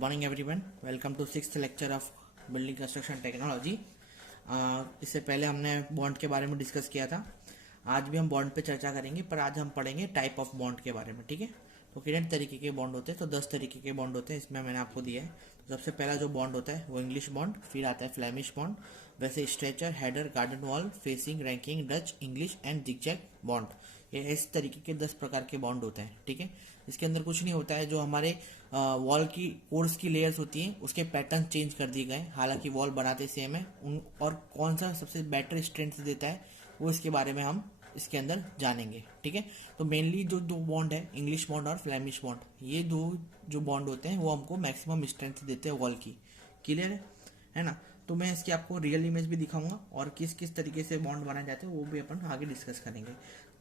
Morning everyone, welcome to sixth lecture of building construction technology. इससे पहले हमने bond के बारे में डिस्कस किया था। आज भी हम बॉन्ड पे चर्चा करेंगे, पर आज हम पढ़ेंगे टाइप ऑफ बॉन्ड के बारे में। ठीक है, तो कितने तरीके के बॉन्ड होते हैं? तो 10 तरीके के बॉन्ड होते हैं, इसमें मैंने आपको दिया है। तो सबसे पहला जो बॉन्ड होता है वो इंग्लिश बॉन्ड, फिर आता है फ्लेमिश बॉन्ड, वैसे stretcher, header, garden wall, facing, ranking, Dutch, English and zigzag bond. ये इस तरीके के 10 प्रकार के बॉन्ड होते हैं। ठीक है, इसके अंदर कुछ नहीं होता है। जो हमारे वॉल की कोर्स की लेयर्स होती हैं उसके पैटर्न चेंज कर दिए गए, हालांकि वॉल बनाते सेम है। उन और कौन सा सबसे बेटर स्ट्रेंथ देता है वो इसके बारे में हम इसके अंदर जानेंगे। ठीक है, तो मेनली जो दो बॉन्ड है, इंग्लिश बॉन्ड और फ्लेमिश बॉन्ड, ये दो जो बॉन्ड होते हैं वो हमको मैक्सिमम स्ट्रेंथ देते हैं वॉल की। क्लियर है ना? तो मैं इसकी आपको रियल इमेज भी दिखाऊंगा और किस किस तरीके से बॉन्ड बनाए जाते हैं वो भी अपन आगे डिस्कस करेंगे।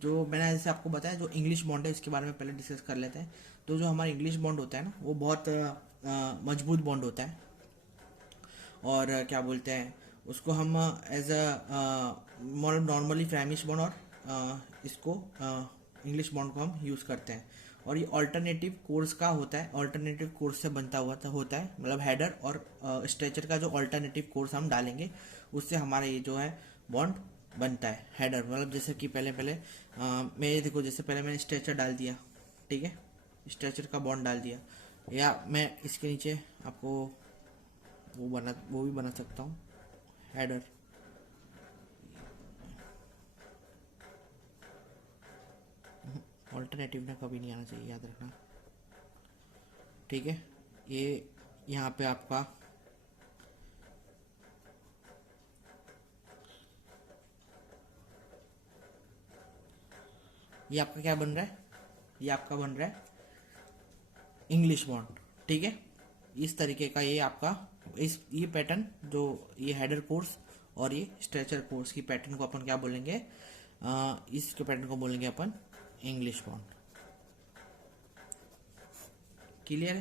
जो मैंने जैसे आपको बताया, जो इंग्लिश बॉन्ड है इसके बारे में पहले डिस्कस कर लेते हैं। तो जो हमारा इंग्लिश बॉन्ड होता है ना, वो बहुत मजबूत बॉन्ड होता है। और क्या बोलते हैं उसको हम as a normally Flemish bond और इसको इंग्लिश बॉन्ड को हम यूज़ करते हैं। और ये ऑल्टरनेटिव कोर्स का होता है, ऑल्टरनेटिव कोर्स से बनता हुआ होता है। मतलब हेडर और स्ट्रेचर का जो ऑल्टरनेटिव कोर्स हम डालेंगे उससे हमारा ये जो है बॉन्ड बनता है। हेडर मतलब जैसे कि पहले मैं देखो, जैसे पहले मैंने स्ट्रेचर डाल दिया, ठीक है, स्ट्रेचर का बॉन्ड डाल दिया, या मैं इसके नीचे आपको वो भी बना सकता हूँ, हेडर। ऑल्टरनेटिव ना कभी नहीं आना चाहिए, याद रखना। ठीक है, ये यहाँ पे आपका ये आपका क्या बन रहा है? ये आपका बन रहा है इंग्लिश बॉन्ड। ठीक है, इस तरीके का ये आपका ये पैटर्न, जो ये हेडर कोर्स और ये स्ट्रेचर कोर्स की पैटर्न को अपन क्या बोलेंगे? इसके पैटर्न को बोलेंगे अपन इंग्लिश बॉन्ड। क्लियर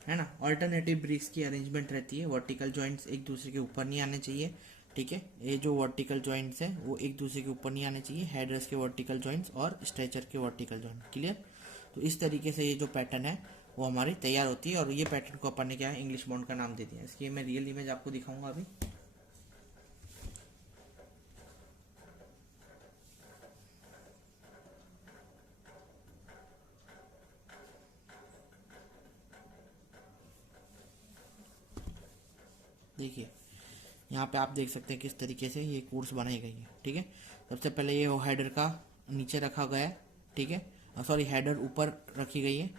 है ना? ऑल्टरनेटिव ब्रिक्स की अरेंजमेंट रहती है, वर्टिकल जॉइंट्स एक दूसरे के ऊपर नहीं आने चाहिए। ठीक है, ये जो वर्टिकल जॉइंट्स है वो एक दूसरे के ऊपर नहीं आने चाहिए, हेडर्स के वर्टिकल जॉइंट्स और स्ट्रेचर के वर्टिकल जॉइंट। क्लियर? तो इस तरीके से ये जो पैटर्न है वो हमारी तैयार होती है, और ये पैटर्न को अपन ने क्या है, इंग्लिश बॉन्ड का नाम दे दिया। इसकी मैं रियल इमेज आपको दिखाऊंगा अभी। देखिए, यहाँ पे आप देख सकते हैं किस तरीके से ये कोर्स बनाई गई है। ठीक है, सबसे पहले ये हेडर का नीचे रखा गया है। ठीक है, सॉरी, हेडर ऊपर रखी गई है।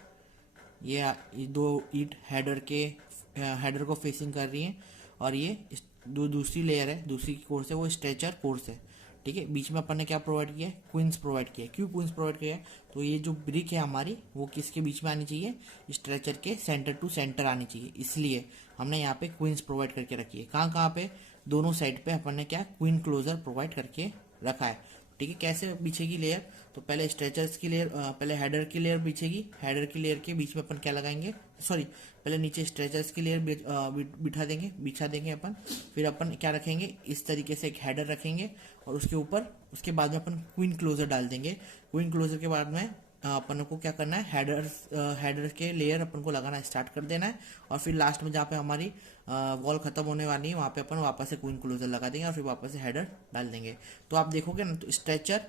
ये दो ईंट हेडर को फेसिंग कर रही है, और ये दूसरी लेयर है, दूसरी कोर्स है, वो स्ट्रेचर कोर्स है। ठीक है, बीच में अपन ने क्या प्रोवाइड किया है? क्वींस प्रोवाइड किया है। क्यों क्वींस प्रोवाइड किया है? तो ये जो ब्रिक है हमारी वो किसके बीच में आनी चाहिए? स्ट्रेचर के सेंटर टू सेंटर आनी चाहिए, इसलिए हमने यहाँ पे क्वींस प्रोवाइड करके रखी है। कहाँ कहाँ पे? दोनों साइड पे अपन ने क्या क्वीन क्लोजर प्रोवाइड करके रखा है। ठीक है, कैसे बिछेगी लेयर? तो पहले स्ट्रेचर्स की लेयर, पहले हेडर की लेयर बिछेगी, हेडर की लेयर के बीच में अपन क्या लगाएंगे? सॉरी, पहले नीचे स्ट्रेचर्स की लेयर बिछा देंगे अपन। फिर अपन क्या रखेंगे? इस तरीके से एक हेडर रखेंगे, और उसके बाद में अपन क्वीन क्लोजर डाल देंगे। क्वीन क्लोजर के बाद में अपन को क्या करना है? हेडर के लेयर अपन को लगाना स्टार्ट कर देना है, और फिर लास्ट में जहाँ पे हमारी वॉल खत्म होने वाली है वहाँ पे अपन वापस से क्वीन क्लोजर लगा देंगे, और फिर वापस से हेडर डाल देंगे। तो आप देखोगे ना, तो स्ट्रेचर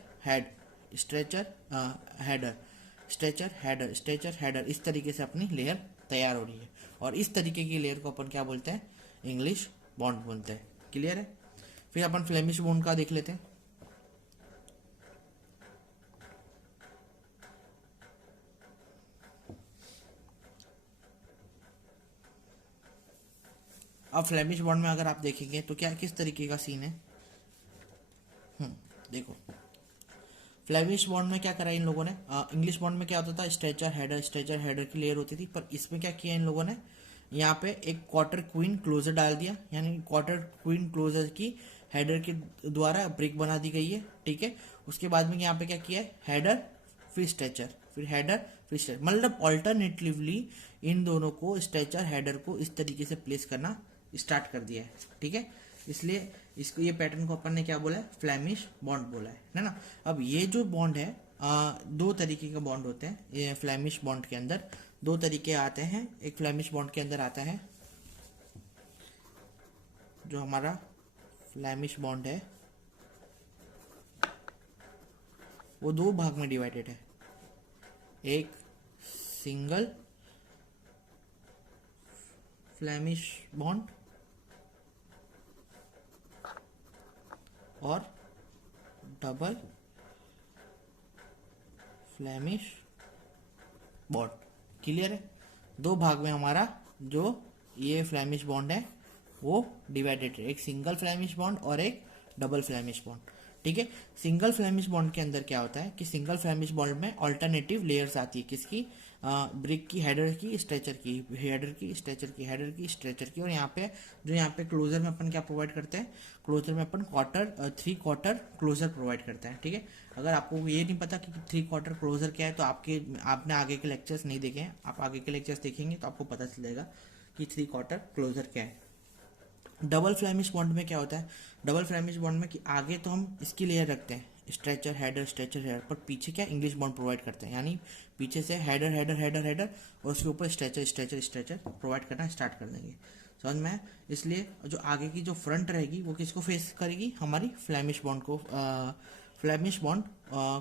हेडर इस तरीके से अपनी लेयर तैयार हो रही है, और इस तरीके की लेयर को अपन क्या बोलते हैं? इंग्लिश बॉन्ड बोलते हैं। क्लियर है? फिर अपन फ्लेमिश बॉन्ड का देख लेते हैं। अब फ्लेमिश बॉन्ड में अगर आप देखेंगे तो क्या किस तरीके का सीन है? देखो, फ्लेमिश बॉन्ड में क्या करा इन लोगों ने? इंग्लिश बॉन्ड में क्या होता था? स्ट्रेचर हेडर की लेयर होती थी, पर इसमें क्या किया इन लोगों ने? यहाँ पे एक क्वार्टर क्वीन क्लोजर डाल दिया, यानी क्वार्टर क्वीन क्लोजर की हेडर के द्वारा ब्रिक बना दी गई है। ठीक है, उसके बाद में यहाँ पे क्या किया है? हेडर फिर स्ट्रेचर, फिर हेडर फिर स्ट्रेचर, मतलब ऑल्टरनेटिवली इन दोनों को, स्ट्रेचर हेडर को इस तरीके से प्लेस करना स्टार्ट कर दिया है। ठीक है, इसलिए इसको ये पैटर्न को अपन ने क्या बोला है? फ्लेमिश बॉन्ड बोला है ना? अब ये जो बॉन्ड है, दो तरीके के बॉन्ड होते हैं ये फ्लेमिश बॉन्ड के अंदर। दो तरीके आते हैं। एक फ्लेमिश बॉन्ड के अंदर आता है, जो हमारा फ्लेमिश बॉन्ड है वो दो भाग में डिवाइडेड है। एक सिंगल फ्लेमिश बॉन्ड और डबल फ्लेमिश बॉन्ड। क्लियर है? दो भाग में हमारा जो ये फ्लेमिश बॉन्ड है वो डिवाइडेड है, एक सिंगल फ्लेमिश बॉन्ड और एक डबल फ्लेमिश बॉन्ड। ठीक है। सिंगल फ्लेमिश बॉन्ड के अंदर क्या होता है कि सिंगल फ्लेमिश बॉन्ड में अल्टरनेटिव लेयर्स आती है। किसकी? ब्रिक की, हेडर की, स्ट्रेचर की, हेडर की, स्ट्रेचर की, हेडर की, स्ट्रेचर की। और यहाँ पे जो यहाँ पे क्लोजर में अपन क्या प्रोवाइड करते हैं, क्लोजर में अपन थ्री क्वार्टर क्लोजर प्रोवाइड करते हैं। ठीक है। अगर आपको ये नहीं पता कि थ्री क्वार्टर क्लोजर क्या है तो आपने आगे के लेक्चर्स नहीं देखे हैं, आप आगे के लेक्चर्स देखेंगे तो आपको पता चलेगा कि थ्री क्वार्टर क्लोजर क्या है। डबल फ्लेमिश बॉन्ड में क्या होता है? डबल फ्लेमिश बॉन्ड में कि आगे तो हम इसकी लेयर रखते हैं, स्ट्रेचर हेडर, स्ट्रेचर हेडर, पर पीछे क्या इंग्लिश बॉन्ड प्रोवाइड करते हैं, यानी पीछे से हेडर हेडर हेडर हेडर और उसके ऊपर स्ट्रेचर स्ट्रेचर स्ट्रेचर प्रोवाइड करना स्टार्ट कर देंगे। समझ में? इसलिए जो आगे की जो फ्रंट रहेगी वो किसको फेस करेगी? हमारी फ्लेमिश बॉन्ड को, फ्लेमिश बॉन्ड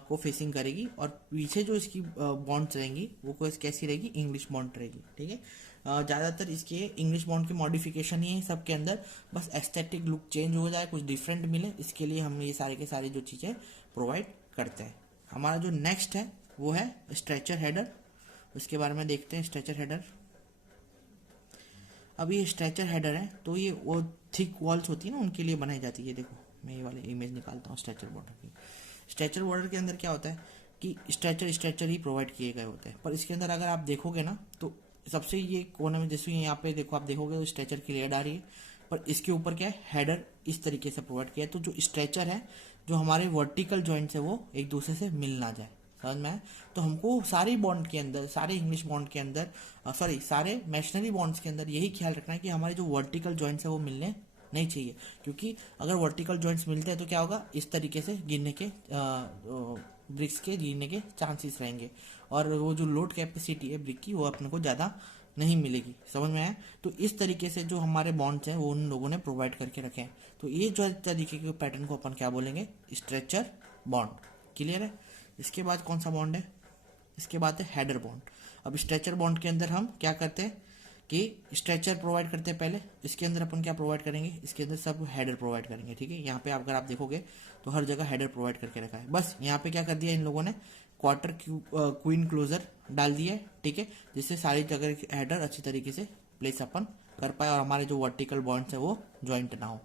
को फेसिंग करेगी। और पीछे जो इसकी बॉन्ड्स रहेंगी वो कैसी रहेगी? इंग्लिश बॉन्ड रहेगी। ठीक है। ज़्यादातर इसके इंग्लिश बॉन्ड की मॉडिफिकेशन ही है सबके अंदर, बस एस्थेटिक लुक चेंज हो जाए, कुछ डिफरेंट मिले, इसके लिए हम ये सारे के सारे जो चीज़ें प्रोवाइड करते हैं। हमारा जो नेक्स्ट है वो है स्ट्रेचर हेडर। उसके बारे में देखते हैं। स्ट्रेचर हेडर, अब ये स्ट्रेचर हेडर है तो ये वो थिक वॉल्स होती है ना, उनके लिए बनाई जाती है। देखो मैं ये वाली इमेज निकालता हूँ स्ट्रेचर बॉर्डर की। स्ट्रेचर बॉर्डर के अंदर क्या होता है कि स्ट्रेचर ही प्रोवाइड किए गए होते हैं, पर इसके अंदर अगर आप देखोगे ना तो सबसे ये कोने में, जैसे यहाँ पे देखो आप देखोगे तो स्ट्रेचर की लेयर आ रही है, पर इसके ऊपर क्या है, हेडर इस तरीके से प्रोवाइड किया है। तो जो स्ट्रेचर है, जो हमारे वर्टिकल जॉइंट्स है वो एक दूसरे से मिल ना जाए। समझ में आए? तो हमको सारी बॉन्ड के अंदर, सारे इंग्लिश बॉन्ड के अंदर, सारे मैशनरी बॉन्ड्स के अंदर यही ख्याल रखना है कि हमारे जो वर्टिकल जॉइंट्स है वो मिलने नहीं चाहिए। क्योंकि अगर वर्टिकल जॉइंट्स मिलते हैं तो क्या होगा, इस तरीके से गिरने के ब्रिक्स के गिरने के चांसेस रहेंगे, और वो जो लोड कैपेसिटी है ब्रिक की वो अपने को ज़्यादा नहीं मिलेगी। समझ में आया? तो इस तरीके से जो हमारे बॉन्ड्स हैं वो उन लोगों ने प्रोवाइड करके रखे हैं। तो ये जो तरीके के पैटर्न को अपन क्या बोलेंगे? Stretcher bond. क्लियर है? इसके बाद कौन सा बॉन्ड है? इसके बाद है हेडर बॉन्ड। अब स्ट्रेचर बॉन्ड के अंदर हम क्या करते हैं कि स्ट्रेचर प्रोवाइड करते हैं पहले, इसके अंदर अपन क्या प्रोवाइड करेंगे? इसके अंदर सब हेडर प्रोवाइड करेंगे। ठीक है। यहाँ पे अगर आप देखोगे तो हर जगह हेडर प्रोवाइड करके रखा है। बस यहाँ पे क्या कर दिया इन लोगों ने, क्वार्टर क्वीन क्लोजर डाल दिया है। ठीक है। जिससे सारी जगह हेडर अच्छी तरीके से प्लेस अपन कर पाए और हमारे जो वर्टिकल बॉन्ड्स है वो ज्वाइंट ना हो।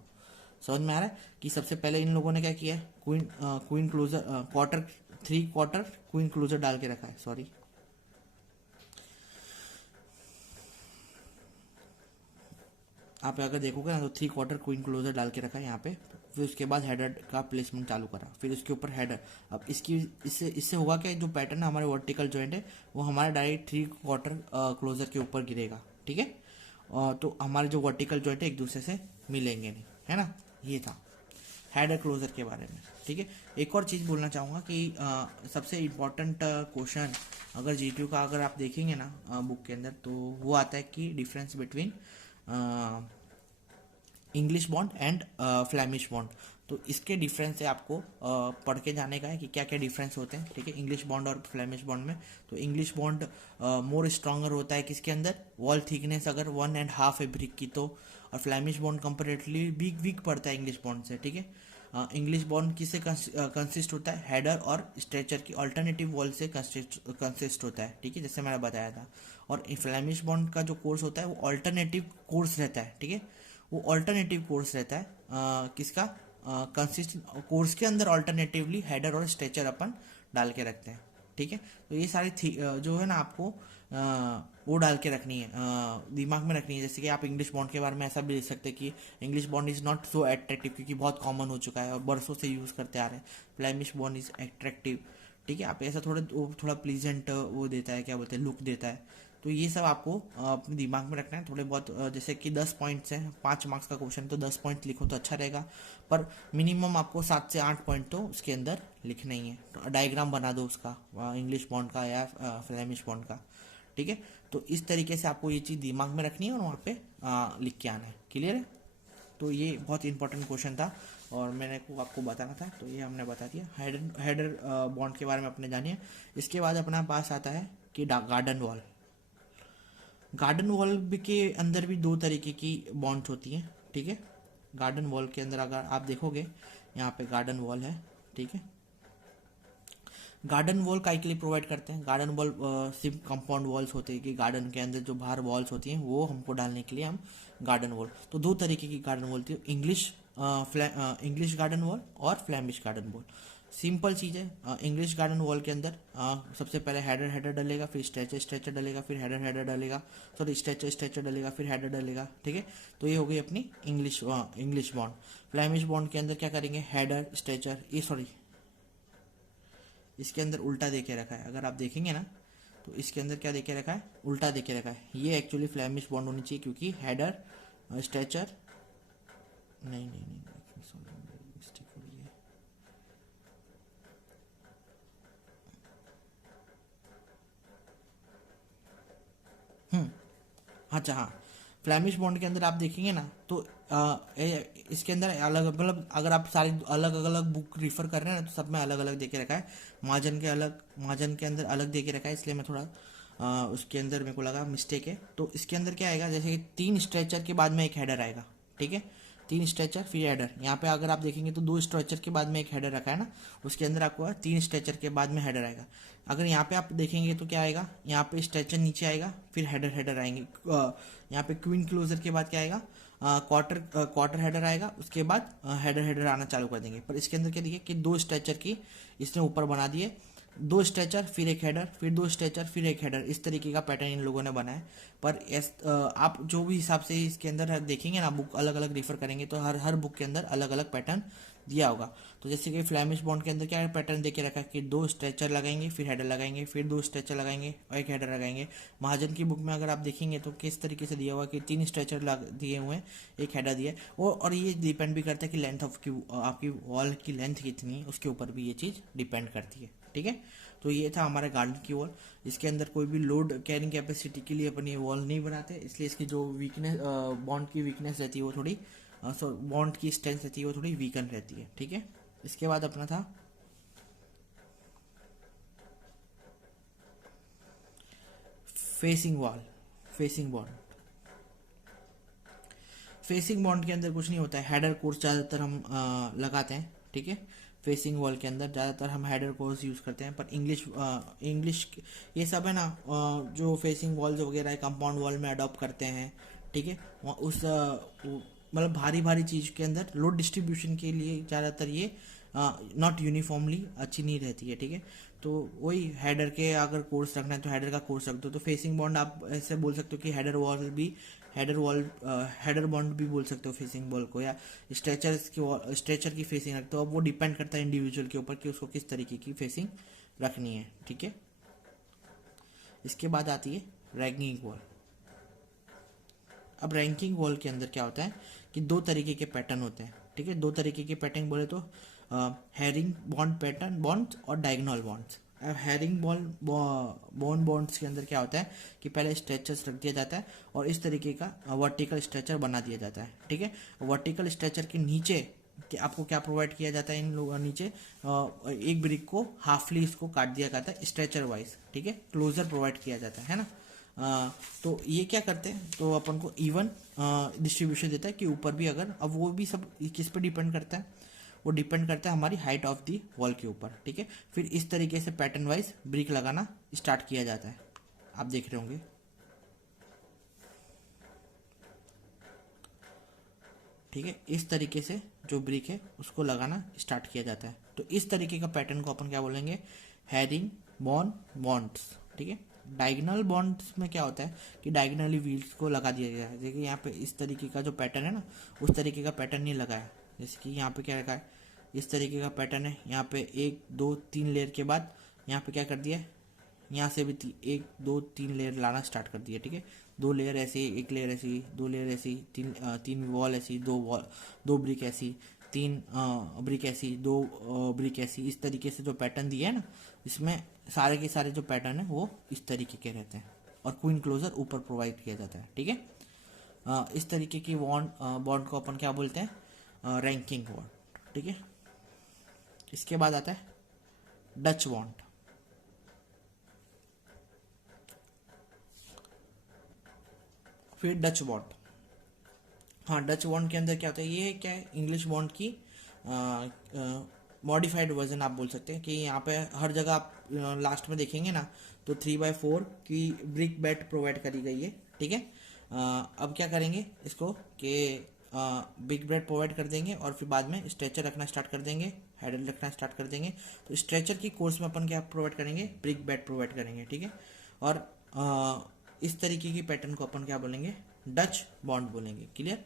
समझ में आ रहा है कि सबसे पहले इन लोगों ने क्या किया है, queen closer, three quarter queen closer डाल के रखा है। सॉरी, आप अगर देखोगे ना तो थ्री क्वार्टर क्वीन क्लोजर डाल के रखा है यहाँ पे। फिर उसके बाद हेडर का प्लेसमेंट चालू करा, फिर उसके ऊपर हेडर। अब इससे होगा क्या, जो पैटर्न है हमारे वर्टिकल जॉइंट है वो हमारे डायरेक्ट थ्री क्वार्टर क्लोजर के ऊपर गिरेगा। ठीक है। तो हमारे जो वर्टिकल जॉइंट है एक दूसरे से मिलेंगे नहीं, है ना। ये था हेडर क्लोजर के बारे में। ठीक है। एक और चीज़ बोलना चाहूँगा कि सबसे इम्पॉर्टेंट क्वेश्चन अगर जीटीयू का अगर आप देखेंगे ना बुक के अंदर, तो वो आता है कि difference between English bond and Flemish bond. तो इसके डिफरेंस से आपको पढ़ के जाने का है कि क्या क्या डिफरेंस होते हैं। ठीक है। इंग्लिश बॉन्ड और फ्लेमिश बॉन्ड में तो इंग्लिश बॉन्ड मोर स्ट्रॉन्गर होता है किसके अंदर, वॉल थिकनेस अगर 1.5 है ब्रिक की तो, और फ्लेमिश बॉन्ड कंपेरेटिवली वीक पड़ता है इंग्लिश बॉन्ड से। ठीक है। इंग्लिश बॉन्ड किससे कंसिस्ट होता है, हेडर और स्ट्रेचर की अल्टरनेटिव वॉल से कंसिस्ट होता है। ठीक है, जैसे मैंने बताया था। और फ्लेमिश बॉन्ड का जो कोर्स होता है वो अल्टरनेटिव कोर्स रहता है। ठीक है। वो अल्टरनेटिव कोर्स रहता है किसका, कंसिस्ट कोर्स के अंदर अल्टरनेटिवली हेडर और स्ट्रेचर अपन डाल के रखते हैं। ठीक है। तो ये सारी जो है ना आपको वो डाल के रखनी है, दिमाग में रखनी है। जैसे कि आप इंग्लिश बॉन्ड के बारे में ऐसा भी लिख सकते हैं कि English bond is not so attractive, क्योंकि बहुत कॉमन हो चुका है और बरसों से यूज़ करते आ रहे हैं। Flemish bond is attractive. ठीक है। आप ऐसा थोड़ा प्लीजेंट वो देता है, क्या बोलते हैं, लुक देता है। तो ये सब आपको अपने दिमाग में रखना है थोड़े बहुत। जैसे कि 10 पॉइंट्स हैं, 5 मार्क्स का क्वेश्चन, तो 10 पॉइंट लिखो तो अच्छा रहेगा, पर मिनिमम आपको 7 से 8 पॉइंट तो उसके अंदर लिखना ही है। तो डायग्राम बना दो उसका, इंग्लिश बॉन्ड का या फ्लेमिश बॉन्ड का। ठीक है। तो इस तरीके से आपको ये चीज़ दिमाग में रखनी है और वहाँ पे लिख के आना है। क्लियर है? तो ये बहुत इंपॉर्टेंट क्वेश्चन था और मैंने को आपको बताना था, तो ये हमने बता दिया। हेडर बॉन्ड के बारे में अपने जानिए। इसके बाद अपना पास आता है कि गार्डन वॉल। गार्डन वॉल के अंदर भी दो तरीके की बॉन्ड्स होती हैं, ठीक है। गार्डन वॉल के अंदर अगर आप देखोगे यहाँ पे गार्डन वॉल है, ठीक है। गार्डन वॉल काहे के लिए प्रोवाइड करते हैं? गार्डन वॉल सिर्फ कंपाउंड वॉल्स होते हैं कि गार्डन के अंदर जो बाहर वॉल्स होती हैं वो हमको डालने के लिए हम गार्डन वॉल। तो दो तरीके की गार्डन वॉल होती है, इंग्लिश गार्डन वॉल और फ्लैमिश गार्डन वॉल। सिंपल चीज़ है। इंग्लिश गार्डन वॉल के अंदर सबसे पहले हेडर डलेगा, फिर स्ट्रेचर डलेगा, फिर हेडर डलेगा, सॉरी स्ट्रेचर डलेगा, फिर हेडर डलेगा, ठीक है। तो ये हो गई अपनी इंग्लिश बॉन्ड। फ्लैमिश बॉन्ड के अंदर क्या करेंगे? हेडर स्ट्रेचर, ये सॉरी इसके अंदर उल्टा देके रखा है। अगर आप देखेंगे ना तो इसके अंदर क्या देके रखा है? उल्टा देके रखा है। ये एक्चुअली फ्लैमिश बॉन्ड होनी चाहिए क्योंकि हेडर स्ट्रेचर नहीं मिस्टेक हो रही है। अच्छा हाँ, फ्लैमिश बॉन्ड के अंदर आप देखेंगे ना तो इसके अंदर अलग, मतलब अगर आप सारी अलग अलग बुक रिफर कर रहे हैं ना तो सब में अलग अलग देके रखा है। महाजन के अंदर अलग देके रखा है, इसलिए मैं थोड़ा उसके अंदर मेरे को लगा मिस्टेक है। तो इसके अंदर क्या आएगा, जैसे कि 3 स्ट्रेचर के बाद में एक हेडर आएगा, ठीक है। 3 स्ट्रेचर फिर हेडर। यहाँ पे अगर आप देखेंगे तो 2 स्ट्रेचर के बाद में एक हेडर रखा है ना, उसके अंदर आपको 3 स्ट्रेचर के बाद में हेडर आएगा। अगर यहाँ पे आप देखेंगे तो क्या आएगा, यहाँ पे स्ट्रेचर नीचे आएगा, फिर हेडर आएंगे। यहाँ पे क्वीन क्लोजर के बाद क्या आएगा, क्वार्टर हेडर आएगा, उसके बाद हेडर आना चालू कर देंगे। पर इसके अंदर क्या देखिए कि 2 स्ट्रेचर की इसने ऊपर बना दिए, 2 स्ट्रेचर फिर एक हेडर, फिर 2 स्ट्रेचर फिर एक हेडर, इस तरीके का पैटर्न इन लोगों ने बनाया है। पर आप जो भी हिसाब से इसके अंदर देखेंगे ना, बुक अलग अलग रेफर करेंगे तो हर बुक के अंदर अलग अलग पैटर्न दिया होगा। तो जैसे कि फ्लैमिश बॉन्ड के अंदर क्या पैटर्न देके रखा है कि 2 स्ट्रेचर लगाएंगे, फिर हेडर लगाएंगे, फिर 2 स्ट्रेचर लगाएंगे और एक हेडर लगाएंगे। महाजन की बुक में अगर आप देखेंगे तो किस तरीके से दिया हुआ कि 3 स्ट्रेचर दिए हुए हैं, एक हेडर दिया है। और ये डिपेंड भी करता है कि लेंथ ऑफ की आपकी वॉल की लेंथ कितनी है, उसके ऊपर भी ये चीज़ डिपेंड करती है, ठीक है। तो ये था हमारे गार्डन की वॉल। इसके अंदर कोई भी लोड कैरिंग कैपेसिटी के लिए अपन ये वॉल नहीं बनाते, इसलिए इसकी जो वीकनेस बॉन्ड की वीकनेस रहती है वो थोड़ी बॉन्ड की स्ट्रेंथ रहती है वो थोड़ी वीकन रहती है, ठीक है। इसके बाद अपना था facing wall, facing bond. Facing bond के अंदर कुछ नहीं होता है, हेडर कोर्स ज़्यादातर हम लगाते हैं, ठीक है। फेसिंग वॉल के अंदर ज़्यादातर हम हेडर कोर्स यूज़ करते हैं। पर इंग्लिश ये सब है ना, जो फेसिंग वॉल्स वगैरह है कंपाउंड वॉल में अडॉप्ट करते हैं, ठीक है। उस मतलब भारी भारी चीज़ के अंदर लोड डिस्ट्रीब्यूशन के लिए ज़्यादातर ये नॉट यूनिफॉर्मली अच्छी नहीं रहती है, ठीक है। तो वही हेडर के अगर कोर्स रखना है तो हेडर का कोर्स रख दो। तो फेसिंग बॉन्ड आप ऐसे बोल सकते हो कि हेडर बॉन्ड भी बोल सकते हो फेसिंग बॉल को, या स्ट्रेचर की फेसिंग रखते हो। अब वो डिपेंड करता है इंडिविजुअल के ऊपर कि उसको किस तरीके की फेसिंग रखनी है, ठीक है। इसके बाद आती है रैंकिंग वॉल। अब रैंकिंग वॉल के अंदर क्या होता है कि 2 तरीके के पैटर्न होते हैं, ठीक है। 2 तरीके के पैटर्न बोले तो हैरिंग बॉन्ड पैटर्न बॉन्ड्स और डायगोनल बॉन्ड्स। अब हैरिंग बॉन्ड्स के अंदर क्या होता है कि पहले स्ट्रेचर्स रख दिया जाता है और इस तरीके का वर्टिकल स्ट्रेचर बना दिया जाता है, ठीक है। वर्टिकल स्ट्रेचर के नीचे कि आपको क्या प्रोवाइड किया जाता है, इन लोगों नीचे एक ब्रिक को हाफली इसको काट दिया जाता है स्ट्रेचर वाइज, ठीक है। क्लोजर प्रोवाइड किया जाता है ना। तो ये क्या करते हैं, तो अपन को इवन डिस्ट्रीब्यूशन देता है कि ऊपर भी अगर, अब वो भी सब किस पे डिपेंड करता है, वो डिपेंड करता है हमारी हाइट ऑफ दी वॉल के ऊपर, ठीक है। फिर इस तरीके से पैटर्न वाइज ब्रिक लगाना स्टार्ट किया जाता है, आप देख रहे होंगे, ठीक है। इस तरीके से जो ब्रिक है उसको लगाना स्टार्ट किया जाता है। तो इस तरीके का पैटर्न को अपन क्या बोलेंगे, हैरिंग बॉन्ड्स, ठीक है। डायगोनल बॉन्ड्स में क्या होता है कि डायगोनली व्हील्स को लगा दिया गया है। देखिए यहाँ पे इस तरीके का जो पैटर्न है ना, उस तरीके का पैटर्न नहीं लगाया। जैसे कि यहाँ पे क्या रखा है, इस तरीके का पैटर्न है। यहाँ पे 1 2 3 लेयर के बाद यहाँ पे क्या कर दिया है, यहाँ से भी 1 2 3 लेयर लाना स्टार्ट कर दिया, ठीक है। 2 लेयर ऐसी, 1 लेयर ऐसी, 2 लेयर ऐसी, 3 वॉल ऐसी, 2 ब्रिक ऐसी, 3 ब्रिक ऐसी, 2 ब्रिक ऐसी, इस तरीके से जो पैटर्न दिया है ना, इसमें सारे के सारे जो पैटर्न है वो इस तरीके के रहते हैं, और क्वीन क्लोजर ऊपर प्रोवाइड किया जाता है, ठीक है। इस तरीके की बॉन्ड को अपन क्या बोलते हैं, रैंकिंग बॉन्ड, ठीक है। इसके बाद आता है डच बॉन्ड। फिर डच बॉन्ड, हाँ डच बॉन्ड के अंदर क्या होता है, ये क्या है, इंग्लिश बॉन्ड की मॉडिफाइड वर्जन आप बोल सकते हैं। कि यहाँ पे हर जगह आप लास्ट में देखेंगे ना तो 3/4 की ब्रिक बेड प्रोवाइड करी गई है, ठीक है। अब क्या करेंगे इसको कि ब्रिक बेड प्रोवाइड कर देंगे और फिर बाद में स्ट्रेचर रखना स्टार्ट कर देंगे, हैंडल रखना स्टार्ट कर देंगे। तो स्ट्रेचर की कोर्स में अपन क्या प्रोवाइड करेंगे, ब्रिक बेड प्रोवाइड करेंगे, ठीक है। और इस तरीके की पैटर्न को अपन क्या बोलेंगे, डच बॉन्ड बोलेंगे। क्लियर?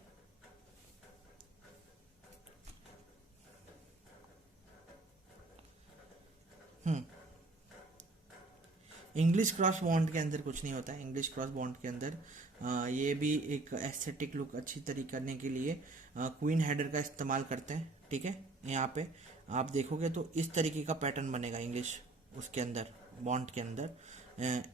इंग्लिश क्रॉस बॉन्ड के अंदर कुछ नहीं होता है। इंग्लिश क्रॉस बॉन्ड के अंदर ये भी एक एस्थेटिक लुक अच्छी तरीके करने के लिए क्वीन हेडर का इस्तेमाल करते हैं, ठीक है। यहाँ पे आप देखोगे तो इस तरीके का पैटर्न बनेगा इंग्लिश उसके अंदर, बॉन्ड के अंदर,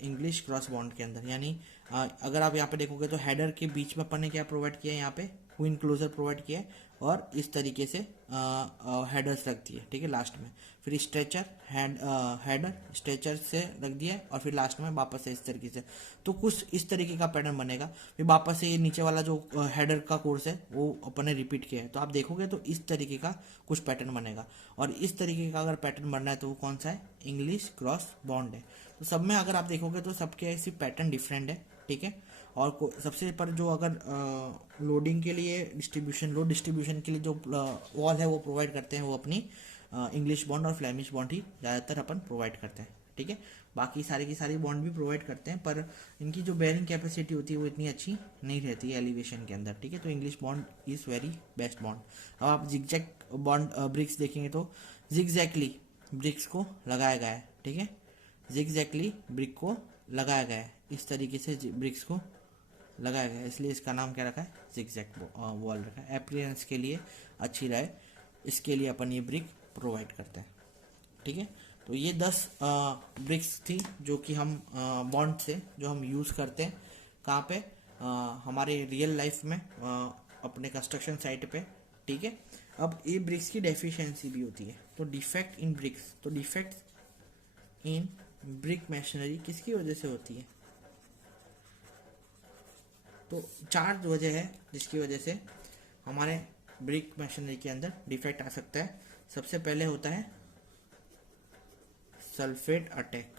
इंग्लिश क्रॉस बॉन्ड के अंदर। यानी अगर आप यहाँ पे देखोगे तो हेडर के बीच में अपन ने क्या प्रोवाइड किया है, यहाँ पे क्वीन क्लोजर प्रोवाइड किया है और इस तरीके से हेडर्स रख दिए, ठीक है, लास्ट में। फिर स्ट्रेचर हेडर स्ट्रेचर से रख दिया और फिर लास्ट में वापस से इस तरीके से। तो कुछ इस तरीके का पैटर्न बनेगा। फिर वापस से ये नीचे वाला जो हेडर का कोर्स है वो अपन ने रिपीट किया है। तो आप देखोगे तो इस तरीके का कुछ पैटर्न बनेगा। और इस तरीके का अगर पैटर्न बनना है तो वो कौन सा है, इंग्लिश क्रॉस बॉन्ड है। तो सब में अगर आप देखोगे तो सबके ऐसी पैटर्न डिफरेंट है, ठीक है। और सबसे पर जो अगर लोडिंग के लिए डिस्ट्रीब्यूशन, लोड डिस्ट्रीब्यूशन के लिए जो वॉल है वो प्रोवाइड करते हैं, वो अपनी इंग्लिश बॉन्ड और फ्लेमिश बॉन्ड ही ज़्यादातर अपन प्रोवाइड करते हैं, ठीक है। बाकी सारी की सारी बॉन्ड भी प्रोवाइड करते हैं पर इनकी जो बेयरिंग कैपेसिटी होती है वो इतनी अच्छी नहीं रहती है एलिवेशन के अंदर, ठीक है। तो English bond is very best bond. अब आप जिगजैग बॉन्ड ब्रिक्स देखेंगे तो जिगजैगली ब्रिक्स को लगाया गया है, ठीक है। जिगजैगली ब्रिक को लगाया गया है, इस तरीके से ब्रिक्स को लगाया गया है, इसलिए इसका नाम क्या रखा है, जिगजैग वॉल रखा है। अपीयरेंस के लिए अच्छी रहे इसके लिए अपन ये ब्रिक प्रोवाइड करते हैं, ठीक है। तो ये 10 ब्रिक्स थी जो कि हम बॉन्ड से जो हम यूज़ करते हैं कहाँ पे, हमारे रियल लाइफ में अपने कंस्ट्रक्शन साइट पे, ठीक है। अब ये ब्रिक्स की डेफिशिएंसी भी होती है। तो डिफेक्ट इन ब्रिक्स, तो डिफेक्ट इन ब्रिक मशीनरी किसकी वजह से होती है, तो 4 वजह है जिसकी वजह से हमारे ब्रिक मशीनरी के अंदर डिफेक्ट आ सकता है। सबसे पहले होता है सल्फेट अटैक,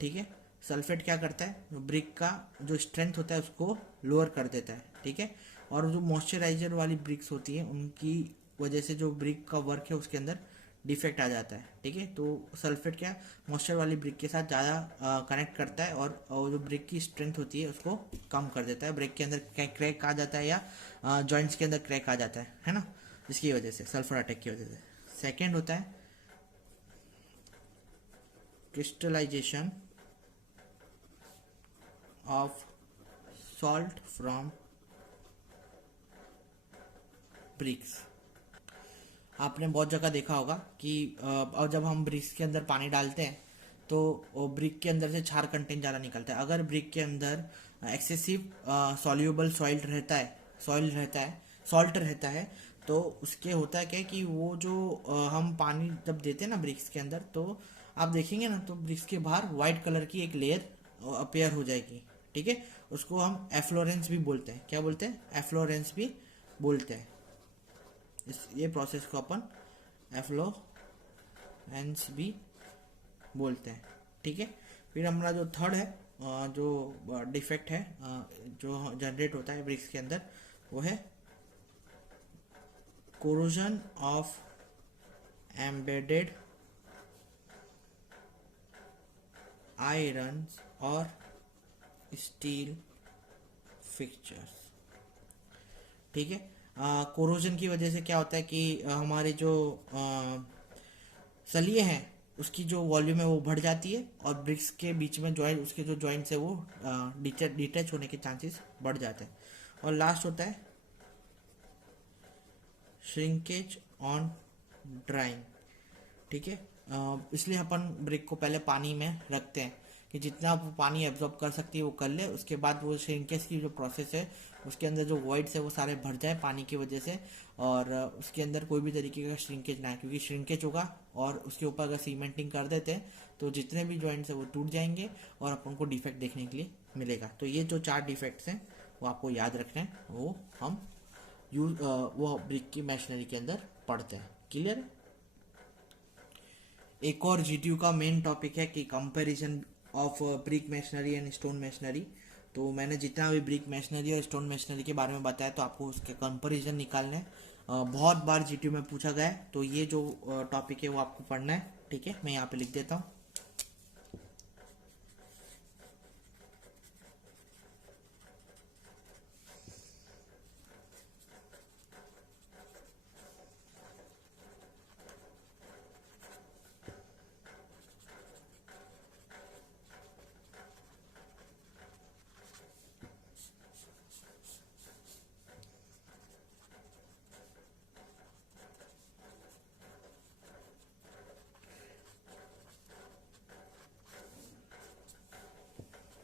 ठीक है। सल्फेट क्या करता है, ब्रिक का जो स्ट्रेंथ होता है उसको लोअर कर देता है, ठीक है। और जो मॉइस्चराइजर वाली ब्रिक्स होती हैं उनकी वजह से जो ब्रिक का वर्क है उसके अंदर डिफेक्ट आ जाता है, ठीक है। तो सल्फेट क्या मॉइस्चर वाली ब्रिक के साथ ज़्यादा कनेक्ट करता है और जो ब्रिक की स्ट्रेंथ होती है उसको कम कर देता है। ब्रिक के अंदर क्रैक आ जाता है या जॉइंट्स के अंदर क्रैक आ जाता है ना, जिसकी वजह से सल्फर अटैक की वजह से। सेकेंड होता है crystallisation of salt from bricks. आपने बहुत जगह देखा होगा कि और जब हम ब्रिक्स के अंदर पानी डालते हैं तो ब्रिक के अंदर से क्षार कंटेंट ज़्यादा निकलता है। अगर ब्रिक के अंदर एक्सेसिव सॉल्यूबल सॉल्ट रहता है तो उसके होता है क्या कि वो जो हम पानी जब देते हैं ना ब्रिक्स के अंदर, तो आप देखेंगे ना तो ब्रिक्स के बाहर वाइट कलर की एक लेयर अपेयर हो जाएगी, ठीक है। उसको हम एफ्लोरेंस भी बोलते हैं। क्या बोलते हैं, एफ्लोरेंस भी बोलते हैं। ये प्रोसेस को अपन एफ्लोरेंस भी बोलते हैं, ठीक है। फिर हमारा जो थर्ड है जो डिफेक्ट है जो जनरेट होता है ब्रिक्स के अंदर, वो है कोरोजन ऑफ एम्बेडेड आयरन और स्टील फिक्चर्स, ठीक है। कोरोजन की वजह से क्या होता है कि हमारे जो सलिए हैं उसकी जो वॉल्यूम है वो बढ़ जाती है और ब्रिक्स के बीच में जॉइंट, उसके जो जॉइंट्स है वो डिटैच होने के चांसेस बढ़ जाते हैं। और लास्ट होता है श्रिंकेज ऑन ड्राइंग, ठीक है। इसलिए अपन ब्रिक को पहले पानी में रखते हैं कि जितना वो पानी एब्जॉर्ब कर सकती है वो कर ले, उसके बाद वो श्रिंकेज की जो प्रोसेस है उसके अंदर जो वॉइड्स है वो सारे भर जाए पानी की वजह से, और उसके अंदर कोई भी तरीके का श्रिंकेज ना है, क्योंकि श्रिंकेज होगा और उसके ऊपर अगर सीमेंटिंग कर देते हैं तो जितने भी जॉइंट्स है वो टूट जाएंगे और अपन को डिफेक्ट देखने के लिए मिलेगा। तो ये जो 4 डिफेक्ट्स हैं वो आपको याद रखना है, वो हम वो ब्रिक की मैशनरी के अंदर पढ़ते हैं। क्लियर है? एक और जीटीयू का मेन टॉपिक है कि comparison of brick machinery and stone machinery. तो मैंने जितना भी ब्रिक मैशनरी और स्टोन मैशनरी के बारे में बताया तो आपको उसके कंपैरिजन निकालना है। बहुत बार जीटीयू में पूछा गया है, तो ये जो टॉपिक है वो आपको पढ़ना है। ठीक है, मैं यहाँ पे लिख देता हूँ।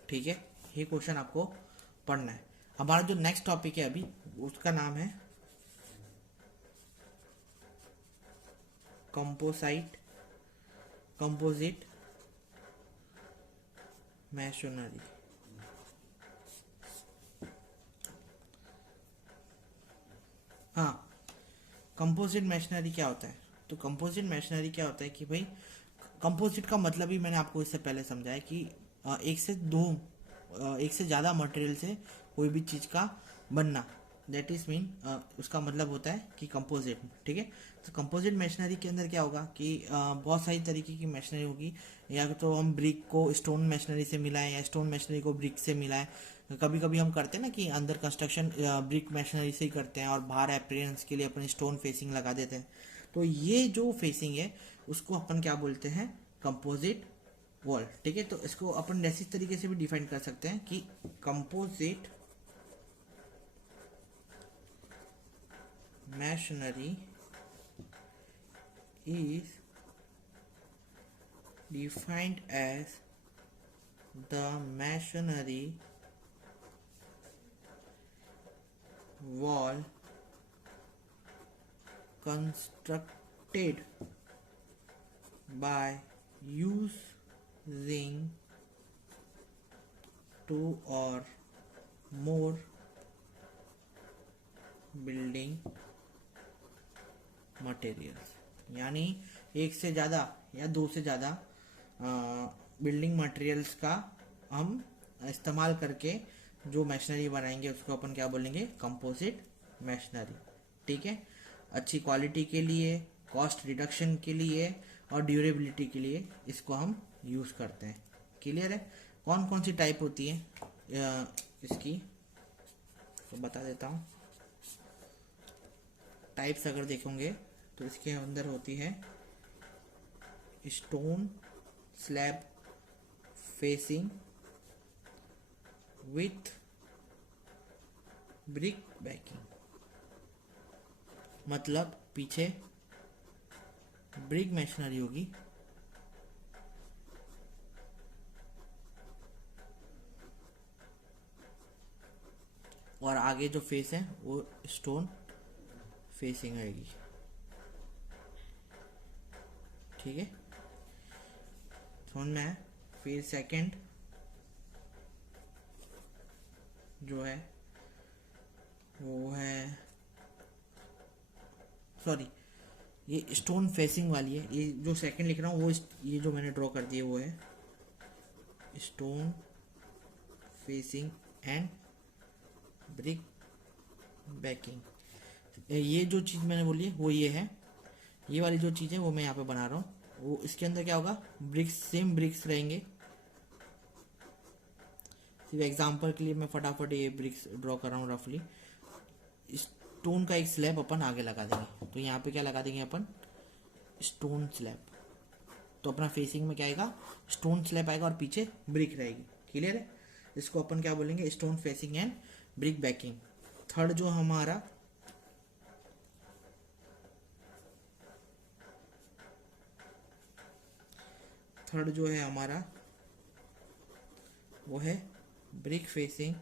ठीक है, ये क्वेश्चन आपको पढ़ना है। हमारा जो नेक्स्ट टॉपिक है अभी उसका नाम है कंपोजिट मैशनरी। हाँ, कंपोजिट मैशनरी क्या होता है? तो कंपोजिट मैशनरी क्या होता है कि भाई कंपोजिट का मतलब ही मैंने आपको इससे पहले समझाया कि एक से ज़्यादा मटेरियल से कोई भी चीज़ का बनना, दैट इज मीन उसका मतलब होता है कि कंपोजिट। ठीक है, तो कंपोजिट मैशनरी के अंदर क्या होगा कि बहुत सारी तरीके की मैशनरी होगी, या तो हम ब्रिक को स्टोन मैशनरी से मिलाएं या स्टोन मैशनरी को ब्रिक से मिलाएं। कभी कभी हम करते हैं ना कि अंदर कंस्ट्रक्शन ब्रिक मैशनरी से ही करते हैं और बाहर अपीयरेंस के लिए अपन स्टोन फेसिंग लगा देते हैं। तो ये जो फेसिंग है उसको अपन क्या बोलते हैं? Composite wall. ठीक है, तो इसको अपन ऐसी तरीके से भी डिफाइन कर सकते हैं कि composite machinery is defined as the machinery wall constructed by using two or more building materials, यानी एक से ज़्यादा या दो से ज़्यादा बिल्डिंग मटेरियल्स का हम इस्तेमाल करके जो मैशनरी बनाएंगे उसको अपन क्या बोलेंगे? Composite machinery. ठीक है, अच्छी क्वालिटी के लिए, कॉस्ट रिडक्शन के लिए और ड्यूरेबिलिटी के लिए इसको हम यूज़ करते हैं। क्लियर है? कौन कौन सी टाइप होती है इसकी तो बता देता हूँ। टाइप्स अगर देखोगे तो इसके अंदर होती है stone slab facing with brick banking, मतलब पीछे ब्रिक मैशनरी होगी और आगे जो फेस है वो स्टोन फेसिंग आएगी। ठीक है, समझ में है? फिर सेकंड जो है वो है, सॉरी ये स्टोन फेसिंग वाली है, ये जो सेकंड लिख रहा हूँ वो ये जो मैंने ड्रॉ कर दिया वो है stone facing and brick banking. ये जो चीज़ मैंने बोली है वो ये है, ये वाली जो चीज़ है वो मैं यहाँ पे बना रहा हूँ। वो इसके अंदर क्या होगा? ब्रिक्स, सेम ब्रिक्स रहेंगे। सिर्फ एग्जांपल के लिए मैं फटाफट ये ब्रिक्स ड्रॉ कर रहा हूँ रफली। स्टोन का एक स्लैब अपन आगे लगा देंगे, तो यहाँ पे क्या लगा देंगे अपन? Stone slab. तो अपना फेसिंग में क्या आएगा? स्टोन स्लैब आएगा और पीछे ब्रिक रहेगी। क्लियर है? इसको अपन क्या बोलेंगे? Stone facing and brick banking. Third जो हमारा जो है हमारा वो है brick facing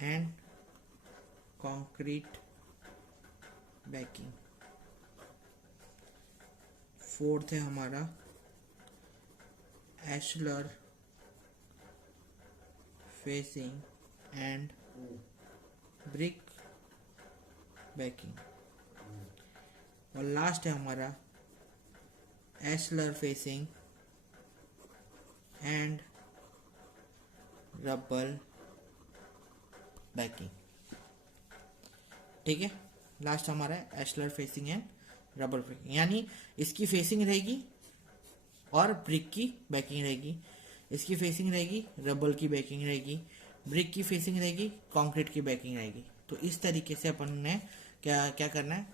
and concrete banking. Fourth है हमारा एशलर फेसिंग एंड ब्रिक बैकिंग। और लास्ट है हमारा एशलर फेसिंग एंड रबल बैकिंग। ठीक है, लास्ट हमारा है एशलर फेसिंग एंड रबल बैकिंग, यानी इसकी फेसिंग रहेगी और ब्रिक की बैकिंग रहेगी, इसकी फेसिंग रहेगी, रबल की बैकिंग रहेगी, ब्रिक की फेसिंग रहेगी, कंक्रीट की बैकिंग रहेगी। तो इस तरीके से अपन ने क्या क्या करना है,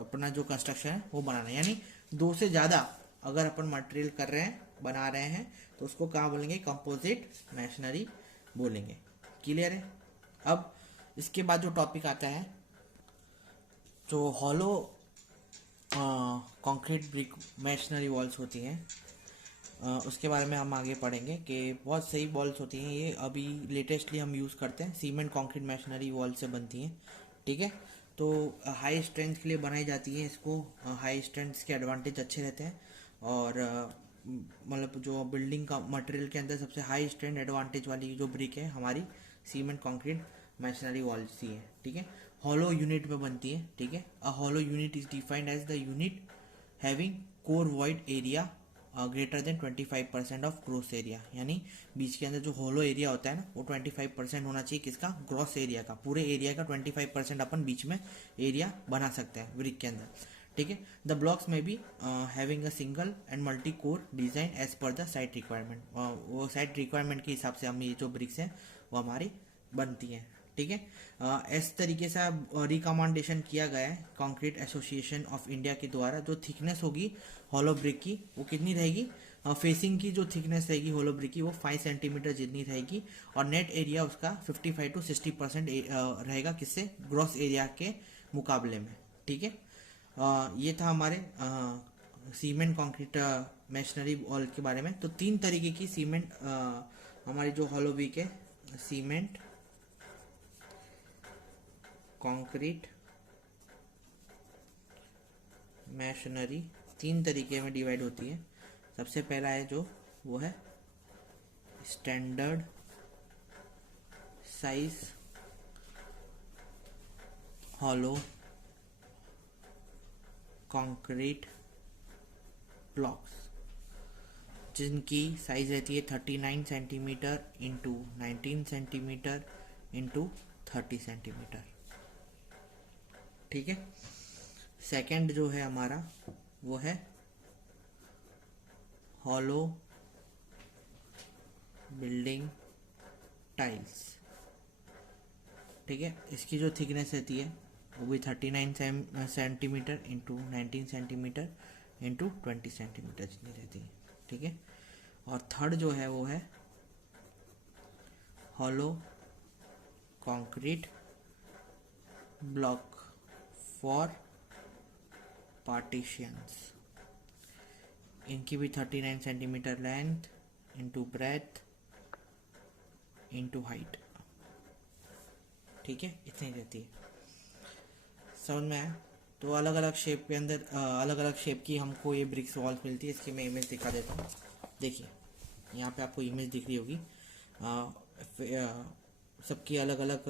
अपना जो कंस्ट्रक्शन है वो बनाना है। यानी दो से ज़्यादा अगर अपन मटेरियल कर रहे हैं, बना रहे हैं, तो उसको क्या बोलेंगे, कंपोजिट मैशनरी बोलेंगे। क्लियर है। अब इसके बाद जो टॉपिक आता है, जो hollow concrete brick machinery walls होती हैं, उसके बारे में हम आगे पढ़ेंगे कि बहुत सही वॉल्स होती हैं। ये अभी लेटेस्टली हम यूज़ करते हैं, सीमेंट कंक्रीट मैशनरी वॉल से बनती हैं। ठीक है, तो हाई स्ट्रेंथ के लिए बनाई जाती है। इसको हाई स्ट्रेंथ के एडवांटेज अच्छे रहते हैं, और मतलब जो बिल्डिंग का मटेरियल के अंदर सबसे हाई स्ट्रेंथ एडवांटेज वाली जो ब्रिक है हमारी सीमेंट कंक्रीट मैशनरी वॉल्स ही है। ठीक है, हॉलो यूनिट में बनती है। ठीक है, a hollow unit is defined as the unit having core void area greater than 25% of gross area. यानी बीच के अंदर जो होलो एरिया होता है ना, वो 25% होना चाहिए किसका, ग्रॉस एरिया का। पूरे एरिया का 25% अपन बीच में एरिया बना सकते हैं ब्रिक के अंदर। ठीक है, द ब्लॉक्स में be having a single and multi core design as per the site requirement. वो साइट रिक्वायरमेंट के हिसाब से हम ये जो ब्रिक्स हैं वो हमारी बनती हैं। ठीक है, इस तरीके से रिकमेंडेशन किया गया है कंक्रीट एसोसिएशन ऑफ इंडिया के द्वारा। जो थिकनेस होगी हॉलो ब्रिक की वो कितनी रहेगी, फेसिंग की जो थिकनेस रहेगी होलो ब्रिक की वो 5 सेंटीमीटर जितनी रहेगी, और नेट एरिया उसका 55 to 60% रहेगा, किससे, ग्रॉस एरिया के मुकाबले में। ठीक है, ये था हमारे सीमेंट कंक्रीट मैशनरी वॉल के बारे में। तो 3 तरीके की सीमेंट हमारी जो हॉलो ब्रिक है, सीमेंट कंक्रीट मैशनरी 3 तरीके में डिवाइड होती है। सबसे पहला है जो वो है standard size hollow concrete blocks, जिनकी साइज रहती है 39 centimetre into 19 centimetre into 30 centimetre. ठीक है, सेकंड जो है हमारा वो है हॉलो बिल्डिंग टाइल्स। ठीक है, इसकी जो थिकनेस रहती है वो भी 39 centimetre into 19 centimetre into 20 centimetre जितनी रहती है। ठीक है, और थर्ड जो है वो है hollow concrete block for partitions. इनकी भी 39 centimetre length into breadth into height. ठीक है, इतनी रहती है। समझ में आया। तो अलग अलग शेप के अंदर अलग अलग शेप की हमको ये ब्रिक्स वॉल्स मिलती है। इसकी मैं इमेज दिखा देता हूँ। देखिए यहाँ पे आपको इमेज दिख रही होगी। सबकी अलग अलग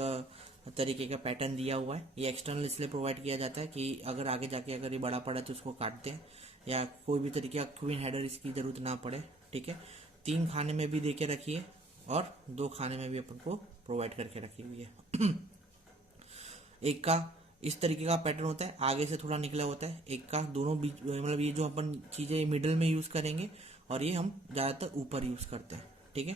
तरीके का पैटर्न दिया हुआ है। ये एक्सटर्नल इसलिए प्रोवाइड किया जाता है कि अगर आगे जाके अगर ये बड़ा पड़ा तो उसको काटते हैं, या कोई भी तरीके का क्वीन हेडर इसकी ज़रूरत ना पड़े। ठीक है, 3 खाने में भी दे के रखी है और 2 खाने में भी अपन को प्रोवाइड करके रखी हुई है। एक का इस तरीके का पैटर्न होता है, आगे से थोड़ा निकला होता है। एक का दोनों बीच, मतलब ये जो अपन चीज़ें मिडिल में यूज़ करेंगे, और ये हम ज़्यादातर ऊपर यूज़ करते हैं। ठीक है,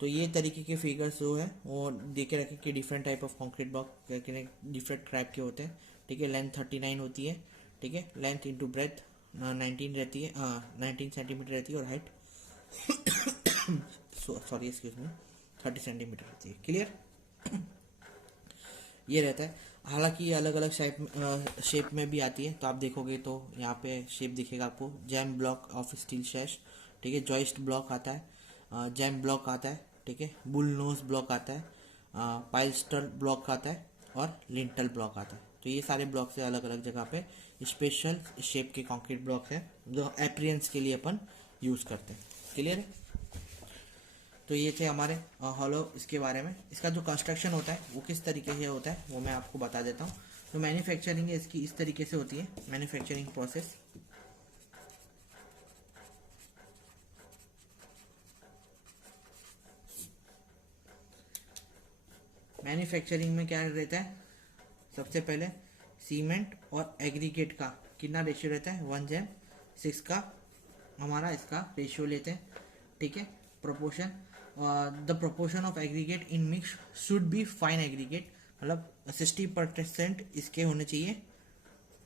तो ये तरीके के फिगर्स जो है वो दे के रखें कि different type of concrete block different type के होते हैं। ठीक है, लेंथ 39 होती है। ठीक है, लेंथ इंटू ब्रेथ 19 रहती है, 19 सेंटीमीटर रहती है, और height sorry excuse me 30 centimetre रहती है। क्लियर, ये रहता है। हालांकि ये अलग अलग शेप में भी आती है, तो आप देखोगे तो यहाँ पे शेप दिखेगा आपको, जैम ब्लॉक ऑफ स्टील शैश, ठीक है, जॉइस्ट ब्लॉक आता है, जैम ब्लॉक आता है, ठीक है, बुल नोज ब्लॉक आता है, पाइल्स्टर ब्लॉक आता है और लिंटल ब्लॉक आता है। तो ये सारे ब्लॉक से अलग अलग जगह पे स्पेशल शेप के कंक्रीट ब्लॉक है जो अपीयरेंस के लिए अपन यूज करते हैं। क्लियर है? तो ये थे हमारे हॉलो इसके बारे में। इसका जो कंस्ट्रक्शन होता है वो किस तरीके से होता है वो मैं आपको बता देता हूँ। तो मैन्युफैक्चरिंग है इसकी इस तरीके से होती है, मैन्युफैक्चरिंग प्रोसेस। मैन्युफैक्चरिंग में क्या रहता है, सबसे पहले सीमेंट और एग्रीगेट का कितना रेशियो रहता है, 1:6 का हमारा इसका रेशियो लेते हैं, ठीक है, proportion. The proportion of aggregate in mix should be fine aggregate, मतलब 60% इसके होने चाहिए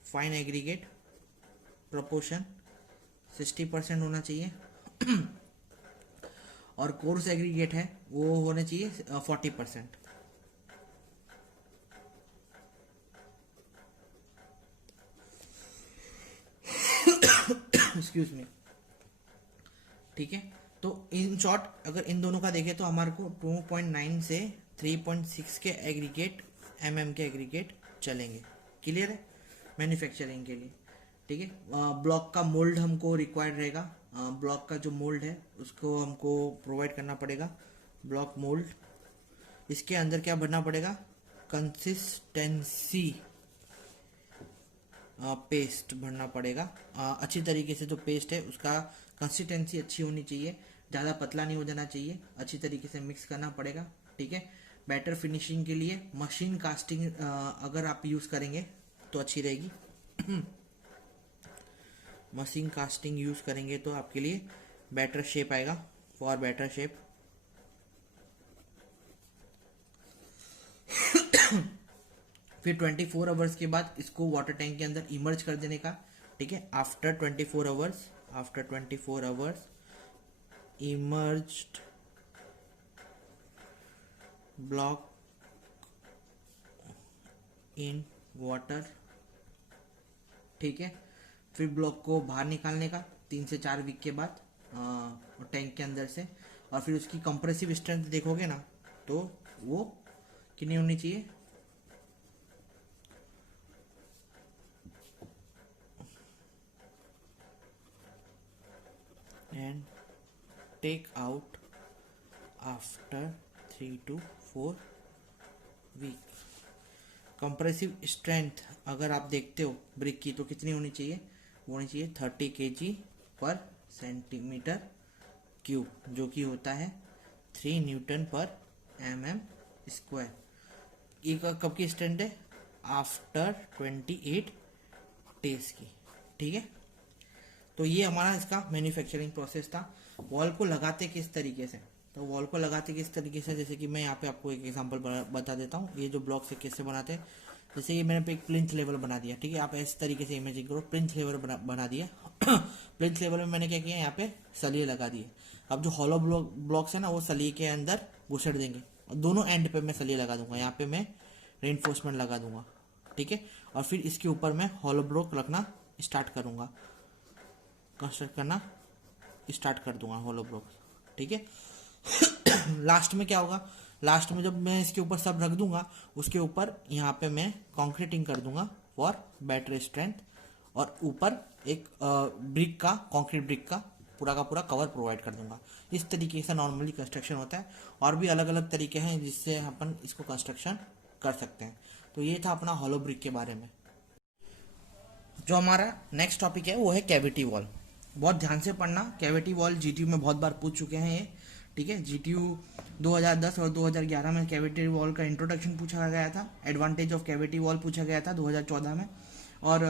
फाइन एग्रीगेट, प्रोपोर्शन 60% होना चाहिए। और कोर्स एग्रीगेट है वो होने चाहिए 40%। एक्सक्यूज मी, ठीक है। तो इन शॉर्ट अगर इन दोनों का देखें तो हमारे को 2.9 से 3.6 के एग्रीगेट के एग्रीगेट चलेंगे। क्लियर है? मैन्युफैक्चरिंग के लिए, ठीक है। ब्लॉक का मोल्ड हमको रिक्वायर्ड रहेगा, ब्लॉक का जो मोल्ड है उसको हमको प्रोवाइड करना पड़ेगा, ब्लॉक मोल्ड। इसके अंदर क्या भरना पड़ेगा, कंसिस्टेंसी पेस्ट भरना पड़ेगा। अच्छी तरीके से जो पेस्ट है उसका कंसिस्टेंसी अच्छी होनी चाहिए, ज़्यादा पतला नहीं हो जाना चाहिए, अच्छी तरीके से मिक्स करना पड़ेगा, ठीक है। बेटर फिनिशिंग के लिए मशीन कास्टिंग अगर आप यूज़ करेंगे तो अच्छी रहेगी। मशीन कास्टिंग यूज़ करेंगे तो आपके लिए बेटर शेप आएगा, फॉर बेटर शेप। फिर 24 आवर्स के बाद इसको वाटर टैंक के अंदर इमर्ज कर देने का, ठीक है। After 24 hours emerged block in water, ठीक है। फिर ब्लॉक को बाहर निकालने का 3 से 4 वीक के बाद टैंक के अंदर से। और फिर उसकी कंप्रेसिव स्ट्रेंथ देखोगे ना तो वो कितनी होनी चाहिए, and take out after 3 to 4 week. Compressive strength अगर आप देखते हो ब्रिक की तो कितनी होनी चाहिए, वो होनी चाहिए 30 kg पर सेंटीमीटर क्यूब, जो कि होता है 3 न्यूटन पर mm स्क्वायर। ये कब की स्ट्रेंथ है, आफ्टर 28 डेज की, ठीक है। तो ये हमारा इसका मैन्युफैक्चरिंग प्रोसेस था। वॉल को लगाते किस तरीके से, तो वॉल को लगाते किस तरीके से, जैसे कि मैं यहाँ पे आपको एक एग्जांपल बता देता हूँ। ये जो ब्लॉक से कैसे बनाते हैं, जैसे ये मैंने पे एक प्लिंथ लेवल बना दिया, ठीक है। आप इस तरीके से इमेजिन करो, प्लिंथ लेवल बना दिया। प्लिंथ लेवल में मैंने क्या किया, यहाँ पे सलिए लगा दिए। अब जो हॉलो ब्लॉक्स है ना वो सलिए के अंदर घुसड़ देंगे, और दोनों एंड पे मैं सलिए लगा दूंगा, यहाँ पे मैं रेनफोर्समेंट लगा दूंगा, ठीक है। और फिर इसके ऊपर मैं हॉलो ब्लॉक रखना स्टार्ट करूंगा, कंस्ट्रक्ट करना स्टार्ट कर दूंगा हॉलो ब्लॉक, ठीक है। लास्ट में क्या होगा, लास्ट में जब मैं इसके ऊपर सब रख दूंगा उसके ऊपर यहाँ पे मैं कंक्रीटिंग कर दूंगा फॉर बेटर स्ट्रेंथ, और ऊपर एक ब्रिक का, कंक्रीट ब्रिक का पूरा कवर प्रोवाइड कर दूंगा। इस तरीके से नॉर्मली कंस्ट्रक्शन होता है, और भी अलग अलग तरीके हैं जिससे अपन इसको कंस्ट्रक्शन कर सकते हैं। तो ये था अपना हॉलो ब्रिक के बारे में। जो हमारा नेक्स्ट टॉपिक है वो है कैविटी वॉल। बहुत ध्यान से पढ़ना, कैविटी वॉल जीटीयू में बहुत बार पूछ चुके हैं ये, ठीक है। जीटीयू 2010 और 2011 में कैविटी वॉल का इंट्रोडक्शन पूछा गया था, एडवांटेज ऑफ कैविटी वॉल पूछा गया था 2014 में, और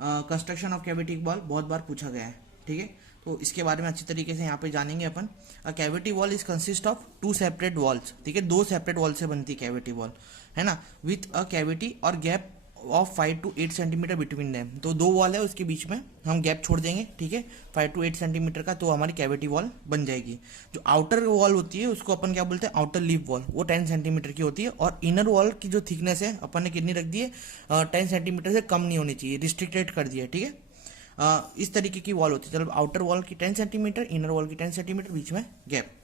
कंस्ट्रक्शन ऑफ कैविटी वॉल बहुत बार पूछा गया है, ठीक है। तो इसके बारे में अच्छी तरीके से यहाँ पे जानेंगे अपन। Cavity wall is consist of 2 separate walls, ठीक है, 2 सेपरेट वॉल से बनती कैविटी वॉल, है ना, विथ अ कैविटी और gap of 5 to 8 centimetre between them. तो दो वॉल है उसके बीच में हम गैप छोड़ देंगे, ठीक है, 5 to 8 सेंटीमीटर का, तो हमारी कैविटी वॉल बन जाएगी। जो आउटर वॉल होती है उसको अपन क्या बोलते हैं, आउटर लीफ वॉल, वो 10 सेंटीमीटर की होती है। और इनर वॉल की जो थिकनेस है अपन ने कितनी रख दी है, 10 सेंटीमीटर से कम नहीं होनी चाहिए, रिस्ट्रिक्टेड कर दिया है, ठीक है। इस तरीके की वॉल होती है। चलो आउटर वॉल की 10 सेंटीमीटर, इनर वॉल की 10 सेंटीमीटर, बीच में गैप।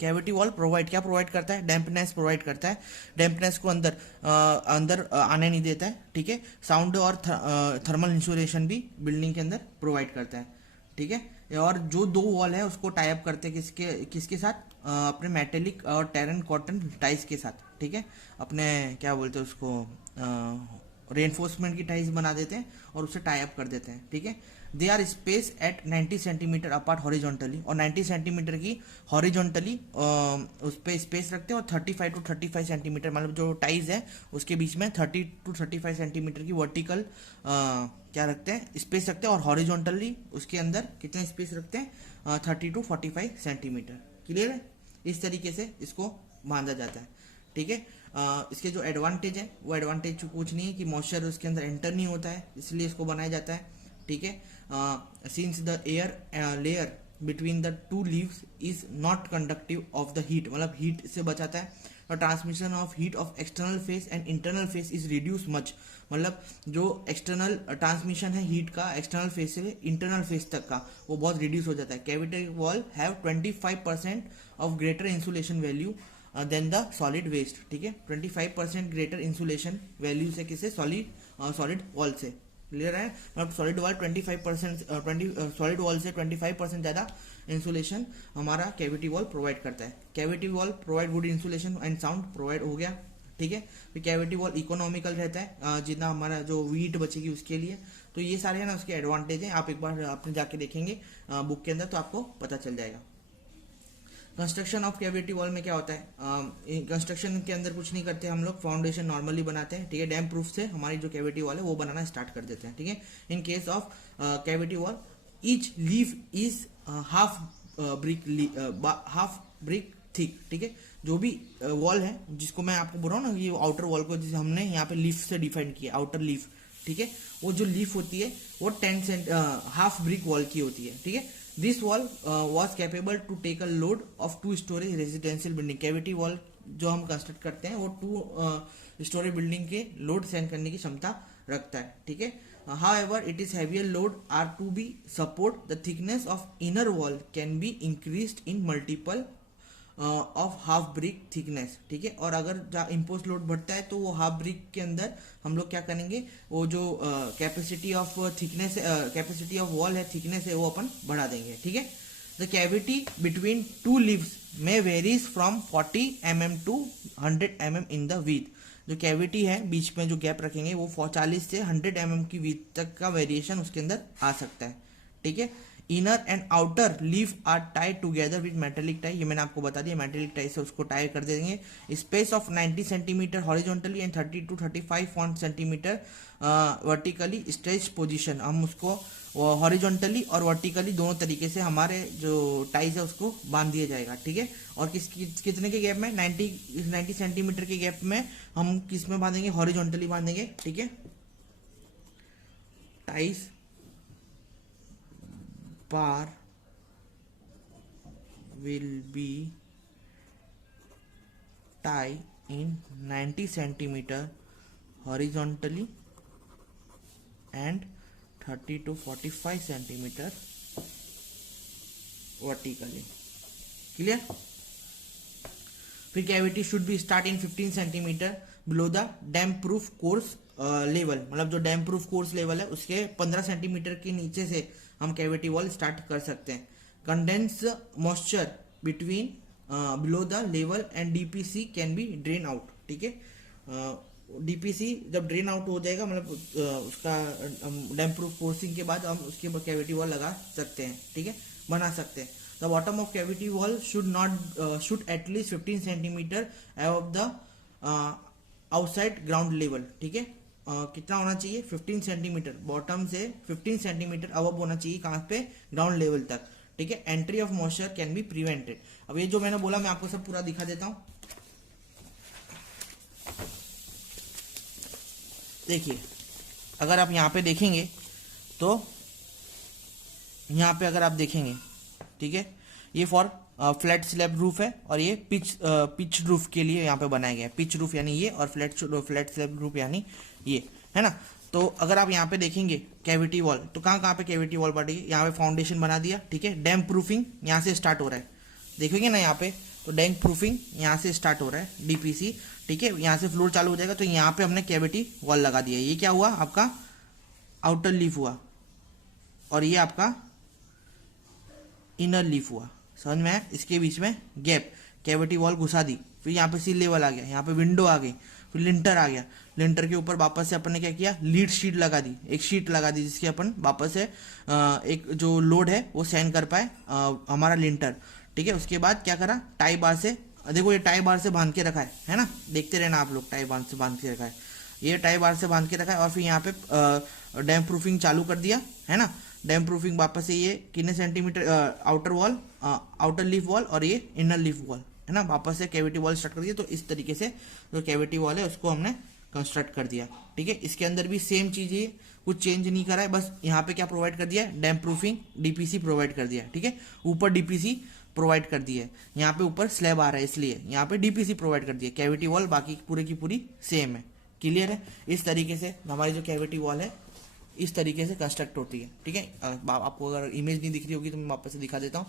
कैविटी वॉल क्या प्रोवाइड करता है, डैम्पनेस प्रोवाइड करता है। डैम्पनेस को अंदर आने नहीं देता है, ठीक है। साउंड और थर्मल इंसुलेशन भी बिल्डिंग के अंदर प्रोवाइड करता है, ठीक है। और जो दो वॉल है उसको टाई अप करते हैं किसके साथ, अपने मेटेलिक और टेरन कॉटन टाइज के साथ, ठीक है। अपने क्या बोलते हैं उसको, रेनफोर्समेंट की टाइज बना देते हैं और उसे टाई अप कर देते हैं, ठीक है। They are space at 90 centimetre apart horizontally, और 90 सेंटीमीटर की हॉरिजॉन्टली उस पर स्पेस रखते हैं। और 35 to 35 सेंटीमीटर, मतलब जो टाइज है उसके बीच में 30 to 35 सेंटीमीटर की वर्टिकल क्या रखते हैं, स्पेस रखते हैं। और हॉरिजॉन्टली उसके अंदर कितने स्पेस रखते हैं, 30 to 45 सेंटीमीटर। क्लियर है, इस तरीके से इसको बांधा जाता है, ठीक है। इसके जो एडवांटेज है वो एडवांटेज कुछ नहीं है कि मॉइस्चर उसके अंदर एंटर नहीं होता है, इसलिए इसको बनाया जाता है, ठीक है। Since the air layer between the two leaves is not conductive of the heat, मतलब हीट से बचाता है। और transmission of heat of external face and internal face is reduce much, मतलब जो एक्सटर्नल ट्रांसमिशन है हीट का एक्सटर्नल फेस से इंटरनल फेस तक का, वो बहुत रिड्यूस हो जाता है। Cavity wall have 25% of greater insulation value than the solid waste, ठीक है। 25% ग्रेटर इंसुलेशन वैल्यू से किसे, सॉलिड वॉल से। क्लियर है, मतलब सॉलिड वॉल 25% सॉलिड वॉल से 25% ज़्यादा इंसुलेशन हमारा कैविटी वॉल प्रोवाइड करता है। Cavity wall provide good insulation and sound provide हो गया, ठीक है। फिर कैविटी वॉल इकोनॉमिकल रहता है, जितना हमारा जो वीट बचेगी उसके लिए। तो ये सारे है ना उसके एडवांटेज हैं, आप एक बार आपने जाके देखेंगे बुक के अंदर तो आपको पता चल जाएगा। कंस्ट्रक्शन ऑफ कैविटी वॉल में क्या होता है, कंस्ट्रक्शन के अंदर कुछ नहीं करते हम लोग, फाउंडेशन नॉर्मली बनाते हैं, ठीक है। डैम प्रूफ से हमारी जो कैविटी वॉल है वो बनाना स्टार्ट कर देते हैं, ठीक है। In case of cavity wall each leaf is half brick thick, ठीक है। जो भी वॉल है जिसको मैं आपको बोल रहा हूँ ना, ये आउटर वॉल को जिसे हमने यहाँ पे लीफ से डिफाइन किया, आउटर लीफ, ठीक है। वो जो लीफ होती है वो 10 हाफ ब्रिक वॉल की होती है, ठीक है। This wall was capable to take a load of 2 storey residential building. Cavity wall जो हम कंस्ट्रक्ट करते हैं वो 2 स्टोरी बिल्डिंग के लोड सहन करने की क्षमता रखता है, ठीक है। However, it is heavier load are to be support the thickness of inner wall can be increased in multiple of half brick thickness, ठीक है। और अगर जहाँ इम्पोज लोड बढ़ता है तो वो हाफ ब्रिक के अंदर हम लोग क्या करेंगे, वो जो capacity of thickness, capacity of wall है, थिकनेस है, वो अपन बढ़ा देंगे, ठीक है। द कैविटी बिटवीन 2 लीव्स में varies from 40 mm to 100 mm in the with. जो कैविटी है बीच में जो गैप रखेंगे वो 40 से 100 mm की विथ तक का वेरिएशन उसके अंदर आ सकता है, ठीक है। Inner and outer leaf are tied together with metallic tie, ये मैंने आपको बता दिया, मेटेलिक टाई से उसको टाई कर देंगे। Space of 90 centimetre horizontally and 30 to 35 centimetre vertically stretch position, हम उसको हॉरिजॉन्टली और वर्टिकली दोनों तरीके से हमारे जो टाइज है उसको बांध दिया जाएगा, ठीक है। और कितने के गैप में, 90 सेंटीमीटर के गैप में हम किस में बांधेंगे, हॉरिजॉन्टली बांधेंगे, ठीक है। Ties bar will be tie in 90 centimeter horizontally and 30 to 45 centimeter vertically. Clear? फिर cavity should be start in 15 centimetre below the dam proof course level, मतलब जो डैम प्रूफ कोर्स लेवल है उसके 15 सेंटीमीटर के नीचे से हम कैविटी वॉल स्टार्ट कर सकते हैं। Condense moisture between below the level and DPC can be drain out, ठीक है। डीपीसी जब ड्रेन आउट हो जाएगा, मतलब उसका डैम प्रूफ कोर्सिंग के बाद हम उसके ऊपर कैविटी वॉल लगा सकते हैं, ठीक है, बना सकते हैं। The bottom of cavity wall should at least 15 centimetre above the outside ground level, ठीक है। कितना होना चाहिए, 15 सेंटीमीटर, बॉटम से 15 सेंटीमीटर अबव होना चाहिए, कहाँ पे, ग्राउंड लेवल तक, ठीक है। Entry of moisture can be prevented. अब ये जो मैंने बोला मैं आपको सब पूरा दिखा देता हूँ। देखिए अगर आप यहाँ पे देखेंगे तो यहाँ पे अगर आप देखेंगे, ठीक है, ये फॉर फ्लैट स्लैब रूफ है और ये पिच रूफ के लिए यहाँ पे बनाया गया है। पिच रूफ यानी ये, और फ्लैट स्लैब रूफ यानी ये, है ना। तो अगर आप यहाँ पे देखेंगे कैविटी वॉल, तो कहाँ कहाँ पे कैविटी वॉल पड़ेगी, यहाँ पे फाउंडेशन बना दिया, ठीक है। डैम्प प्रूफिंग यहाँ से स्टार्ट हो रहा है, देखेंगे ना यहाँ पे, तो डैम्प प्रूफिंग यहाँ से स्टार्ट हो रहा है, डीपीसी, ठीक है। यहाँ से फ्लोर चालू हो जाएगा, तो यहाँ पे हमने कैविटी वॉल लगा दिया। ये क्या हुआ, आपका आउटर लीफ हुआ, और ये आपका इनर लीफ हुआ, समझ में आया। इसके बीच में गैप, कैविटी वॉल घुसा दी, फिर यहाँ पे सी लेवल आ गया, यहाँ पे विंडो आ गई, फिर लिंटर आ गया। लिंटर के ऊपर वापस से अपन ने क्या किया, लीड शीट लगा दी, एक शीट लगा दी जिसकी अपन वापस से एक जो लोड है वो सहन कर पाए हमारा लिंटर, ठीक है। उसके बाद क्या करा, टाई बार से, देखो ये टाई बार से बांध के रखा है ना, देखते रहना आप लोग, टाई बार से बांध के रखा है, ये टाई बार से बांध के रखा है। और फिर यहाँ पे डैम्प प्रूफिंग चालू कर दिया, है ना। डैम्प प्रूफिंग वापस से ये कितने centimetre outer wall, outer leaf wall और ये इनर लीफ वॉल, है ना, वापस से कैविटी वॉल स्टार्ट कर दिया। तो इस तरीके से जो कैविटी वॉल है उसको हमने कंस्ट्रक्ट कर दिया, ठीक है। इसके अंदर भी सेम चीज है, कुछ चेंज नहीं करा है, बस यहाँ पे क्या प्रोवाइड कर दिया है, डैम्प प्रूफिंग डीपीसी प्रोवाइड कर दिया, ठीक है। ऊपर डीपीसी प्रोवाइड कर दिया है, यहाँ पे ऊपर स्लैब आ रहा है इसलिए यहाँ पे डीपीसी प्रोवाइड कर दिया। कैविटी वॉल बाकी पूरे की पूरी सेम है, क्लियर है। इस तरीके से हमारी जो कैविटी वॉल है इस तरीके से कंस्ट्रक्ट होती है, ठीक है। आपको अगर इमेज नहीं दिख रही होगी तो मैं वापस से दिखा देता हूँ,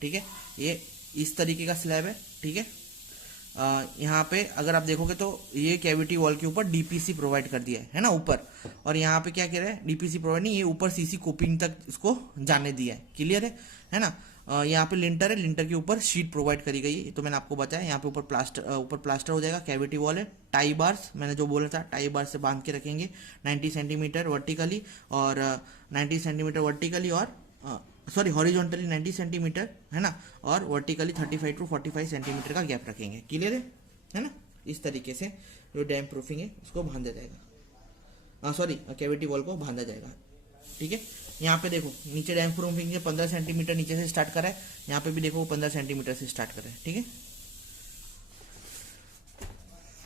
ठीक है। ये इस तरीके का स्लैब है, ठीक है। यहाँ पे अगर आप देखोगे तो ये कैविटी वॉल के ऊपर डीपीसी प्रोवाइड कर दिया है ना ऊपर, और यहाँ पे क्या कह रहा है, डीपीसी प्रोवाइड नहीं, ये ऊपर सीसी कोपिंग तक इसको जाने दिया है, क्लियर है ना। यहाँ पे लिंटर है, लिंटर के ऊपर शीट प्रोवाइड करी गई है, तो मैंने आपको बताया। यहाँ पे ऊपर प्लास्टर हो जाएगा, कैविटी वॉल है। टाई बार्स मैंने जो बोला था, टाई बार से बांध के रखेंगे 90 सेंटीमीटर वर्टिकली और 90 सेंटीमीटर वर्टिकली और सॉरी हॉरिजॉन्टली 90 सेंटीमीटर, है ना, और वर्टिकली 35 टू 45 सेंटीमीटर का गैप रखेंगे, क्लियर है ना। इस तरीके से जो डैम्प प्रूफिंग है उसको बांधा जाएगा, सॉरी कैविटी वॉल को बांधा जाएगा, ठीक है। यहाँ पे देखो नीचे डैम्प प्रूफिंग से 15 सेंटीमीटर नीचे से स्टार्ट करा है, यहाँ पे भी देखो 15 सेंटीमीटर से स्टार्ट करा है, ठीक है।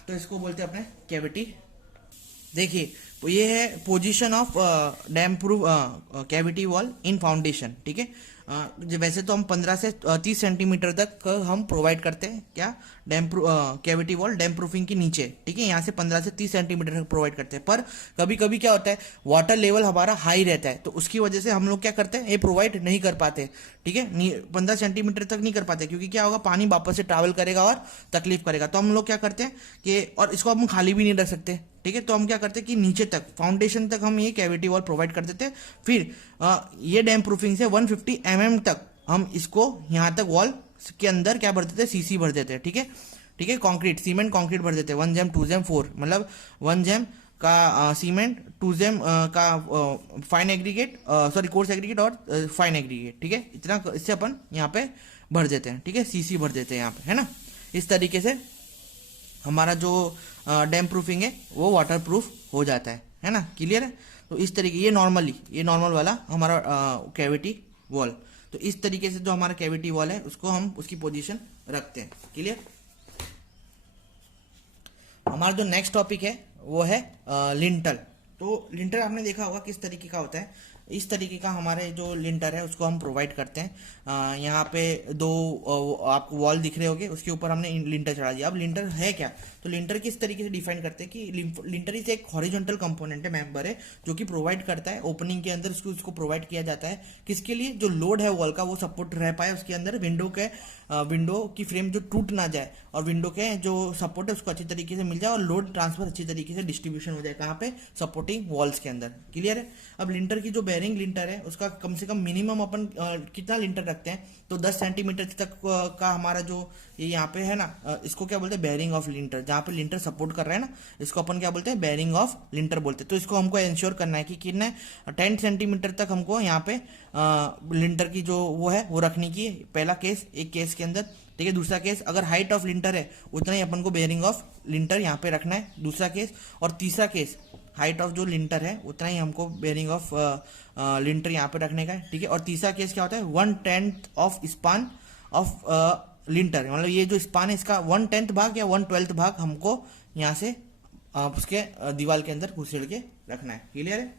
तो इसको बोलते हैं अपने कैविटी। देखिए तो ये है position of damp proof cavity wall in foundation, ठीक है। वैसे तो हम 15 से 30 सेंटीमीटर तक हम प्रोवाइड करते हैं क्या, डैम्प कैविटी वॉल डैम्प प्रूफिंग के नीचे, ठीक है। यहाँ से 15 से 30 सेंटीमीटर तक प्रोवाइड करते हैं, पर कभी कभी क्या होता है, वाटर लेवल हमारा हाई रहता है, तो उसकी वजह से हम लोग क्या करते हैं, ये प्रोवाइड नहीं कर पाते, ठीक है। 15 सेंटीमीटर तक नहीं कर पाते, क्योंकि क्या होगा, पानी वापस से ट्रैवल करेगा और तकलीफ करेगा। तो हम लोग क्या करते हैं कि, और इसको हम खाली भी नहीं रख सकते, ठीक है। तो हम क्या करते हैं कि नीचे तक फाउंडेशन तक हम ये कैविटी वॉल प्रोवाइड कर देते हैं। फिर ये डैम्प प्रूफिंग से 150 mm तक हम इसको यहाँ तक वॉल के अंदर क्या भर देते हैं, सीसी भर देते हैं, ठीक है, ठीक है। कंक्रीट, सीमेंट कंक्रीट भर देते हैं, 1 जैम 2 जैम 4, मतलब 1 जैम का सीमेंट, 2 जैम का fine aggregate, sorry coarse aggregate और फाइन एग्रीगेट, ठीक है। इतना इससे अपन यहाँ पे भर देते हैं, ठीक है, सीसी भर देते हैं यहाँ पे, है ना। इस तरीके से हमारा जो डैम्प प्रूफिंग है वो वाटर प्रूफ हो जाता है ना, क्लियर है। तो इस तरीके ये नॉर्मल वाला हमारा कैविटी वॉल। तो इस तरीके से जो हमारा कैविटी वॉल है उसको हम उसकी पोजीशन रखते हैं, क्लियर। हमारा जो नेक्स्ट टॉपिक है वो है लिंटल। तो लिंटर आपने देखा होगा किस तरीके का होता है, इस तरीके का हमारे जो लिंटर है उसको हम प्रोवाइड करते हैं। यहाँ पे दो आपको वॉल दिख रहे होंगे, उसके ऊपर हमने लिंटर चढ़ा दिया। अब लिंटर है क्या, तो लिंटर किस तरीके से डिफाइन करते हैं कि लिंटर इस एक हॉरिजॉन्टल कंपोनेंट है, मेंबर है, जो कि प्रोवाइड करता है ओपनिंग के अंदर उसको प्रोवाइड किया जाता है। किसके लिए, जो लोड है वॉल का वो सपोर्ट रह पाए उसके अंदर, विंडो की फ्रेम जो टूट ना जाए और विंडो के जो सपोर्ट है उसको अच्छी तरीके से मिल जाए और लोड ट्रांसफर अच्छी तरीके से डिस्ट्रीब्यूशन हो जाए, कहाँ पे, सपोर्टिंग वॉल्स के अंदर, क्लियर है। अब लिंटर की जो बेरिंग लिंटर है उसका कम से कम मिनिमम अपन कितना लिंटर रखते हैं, तो 10 सेंटीमीटर तक का हमारा जो ये यहाँ पे है ना, इसको क्या बोलते हैं, बेरिंग ऑफ लिंटर। जहाँ पे लिंटर सपोर्ट कर रहा है ना, इसको अपन क्या बोलते हैं, बेरिंग ऑफ लिंटर बोलते हैं। तो इसको हमको इंश्योर करना है कि कितना है, 10 सेंटीमीटर तक हमको यहाँ पे लिंटर की जो वो है वो रखने की। पहला केस, एक केस के अंदर, ठीक है। दूसरा केस, अगर हाइट ऑफ लिंटर है उतना ही अपन को बेरिंग ऑफ लिंटर यहाँ पे रखना है, दूसरा केस। और तीसरा केस, हाइट ऑफ जो लिंटर है उतना ही हमको बेरिंग ऑफ लिंटर यहाँ पे रखने का है, ठीक है। और तीसरा केस क्या होता है, 1/10 ऑफ स्पान ऑफ लिंटर, मतलब ये जो स्पान है इसका 1/10 भाग या 1/12 भाग हमको यहाँ से उसके दीवार के अंदर घुसेड़ के रखना है। क्लियर है?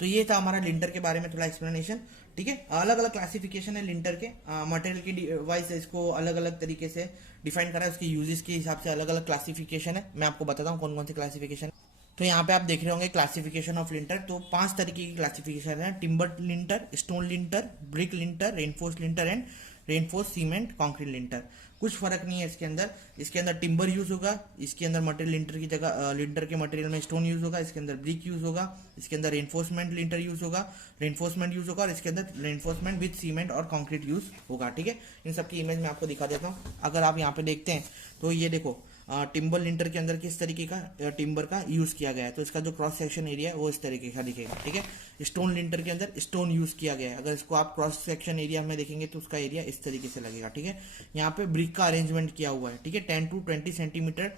तो ये था हमारा लिंटर के बारे में थोड़ा एक्सप्लेनेशन। ठीक है, अलग अलग क्लासिफिकेशन है लिंटर के, मटेरियल की वाइज इसको अलग अलग तरीके से डिफाइन करा है, उसके यूजेस के हिसाब से अलग अलग क्लासिफिकेशन है। मैं आपको बताता हूँ कौन कौन सी क्लासिफिकेशन। तो यहाँ पे आप देख रहे होंगे क्लासिफिकेशन ऑफ लिंटर। तो 5 तरीके की क्लासिफिकेशन है: timber lintel, stone lintel, brick lintel, reinforce lintel and reinforce cement concrete lintel. कुछ फर्क नहीं है इसके अंदर। इसके अंदर टिम्बर यूज होगा, इसके अंदर मटेरियल लिंटर की जगह लिंटर के मटेरियल में स्टोन यूज होगा, इसके अंदर ब्रिक यूज होगा, इसके अंदर रेनफोर्समेंट लिंटर यूज होगा, रेनफोर्समेंट यूज होगा, और इसके अंदर रेनफोर्समेंट विद सीमेंट और कंक्रीट यूज होगा। ठीक है, इन सब की इमेज मैं आपको दिखा देता हूँ। अगर आप यहाँ पे देखते हैं तो ये देखो, टिम्बर लिंटर के अंदर किस तरीके का टिम्बर का यूज किया गया है, तो इसका जो क्रॉस सेक्शन एरिया है वो इस तरीके का दिखेगा। ठीक है, स्टोन लिंटर के अंदर स्टोन यूज किया गया है, अगर इसको आप क्रॉस सेक्शन एरिया में देखेंगे तो उसका एरिया इस तरीके से लगेगा। ठीक है, यहाँ पे ब्रिक का अरेंजमेंट किया हुआ है। ठीक है, 10 to 20 सेंटीमीटर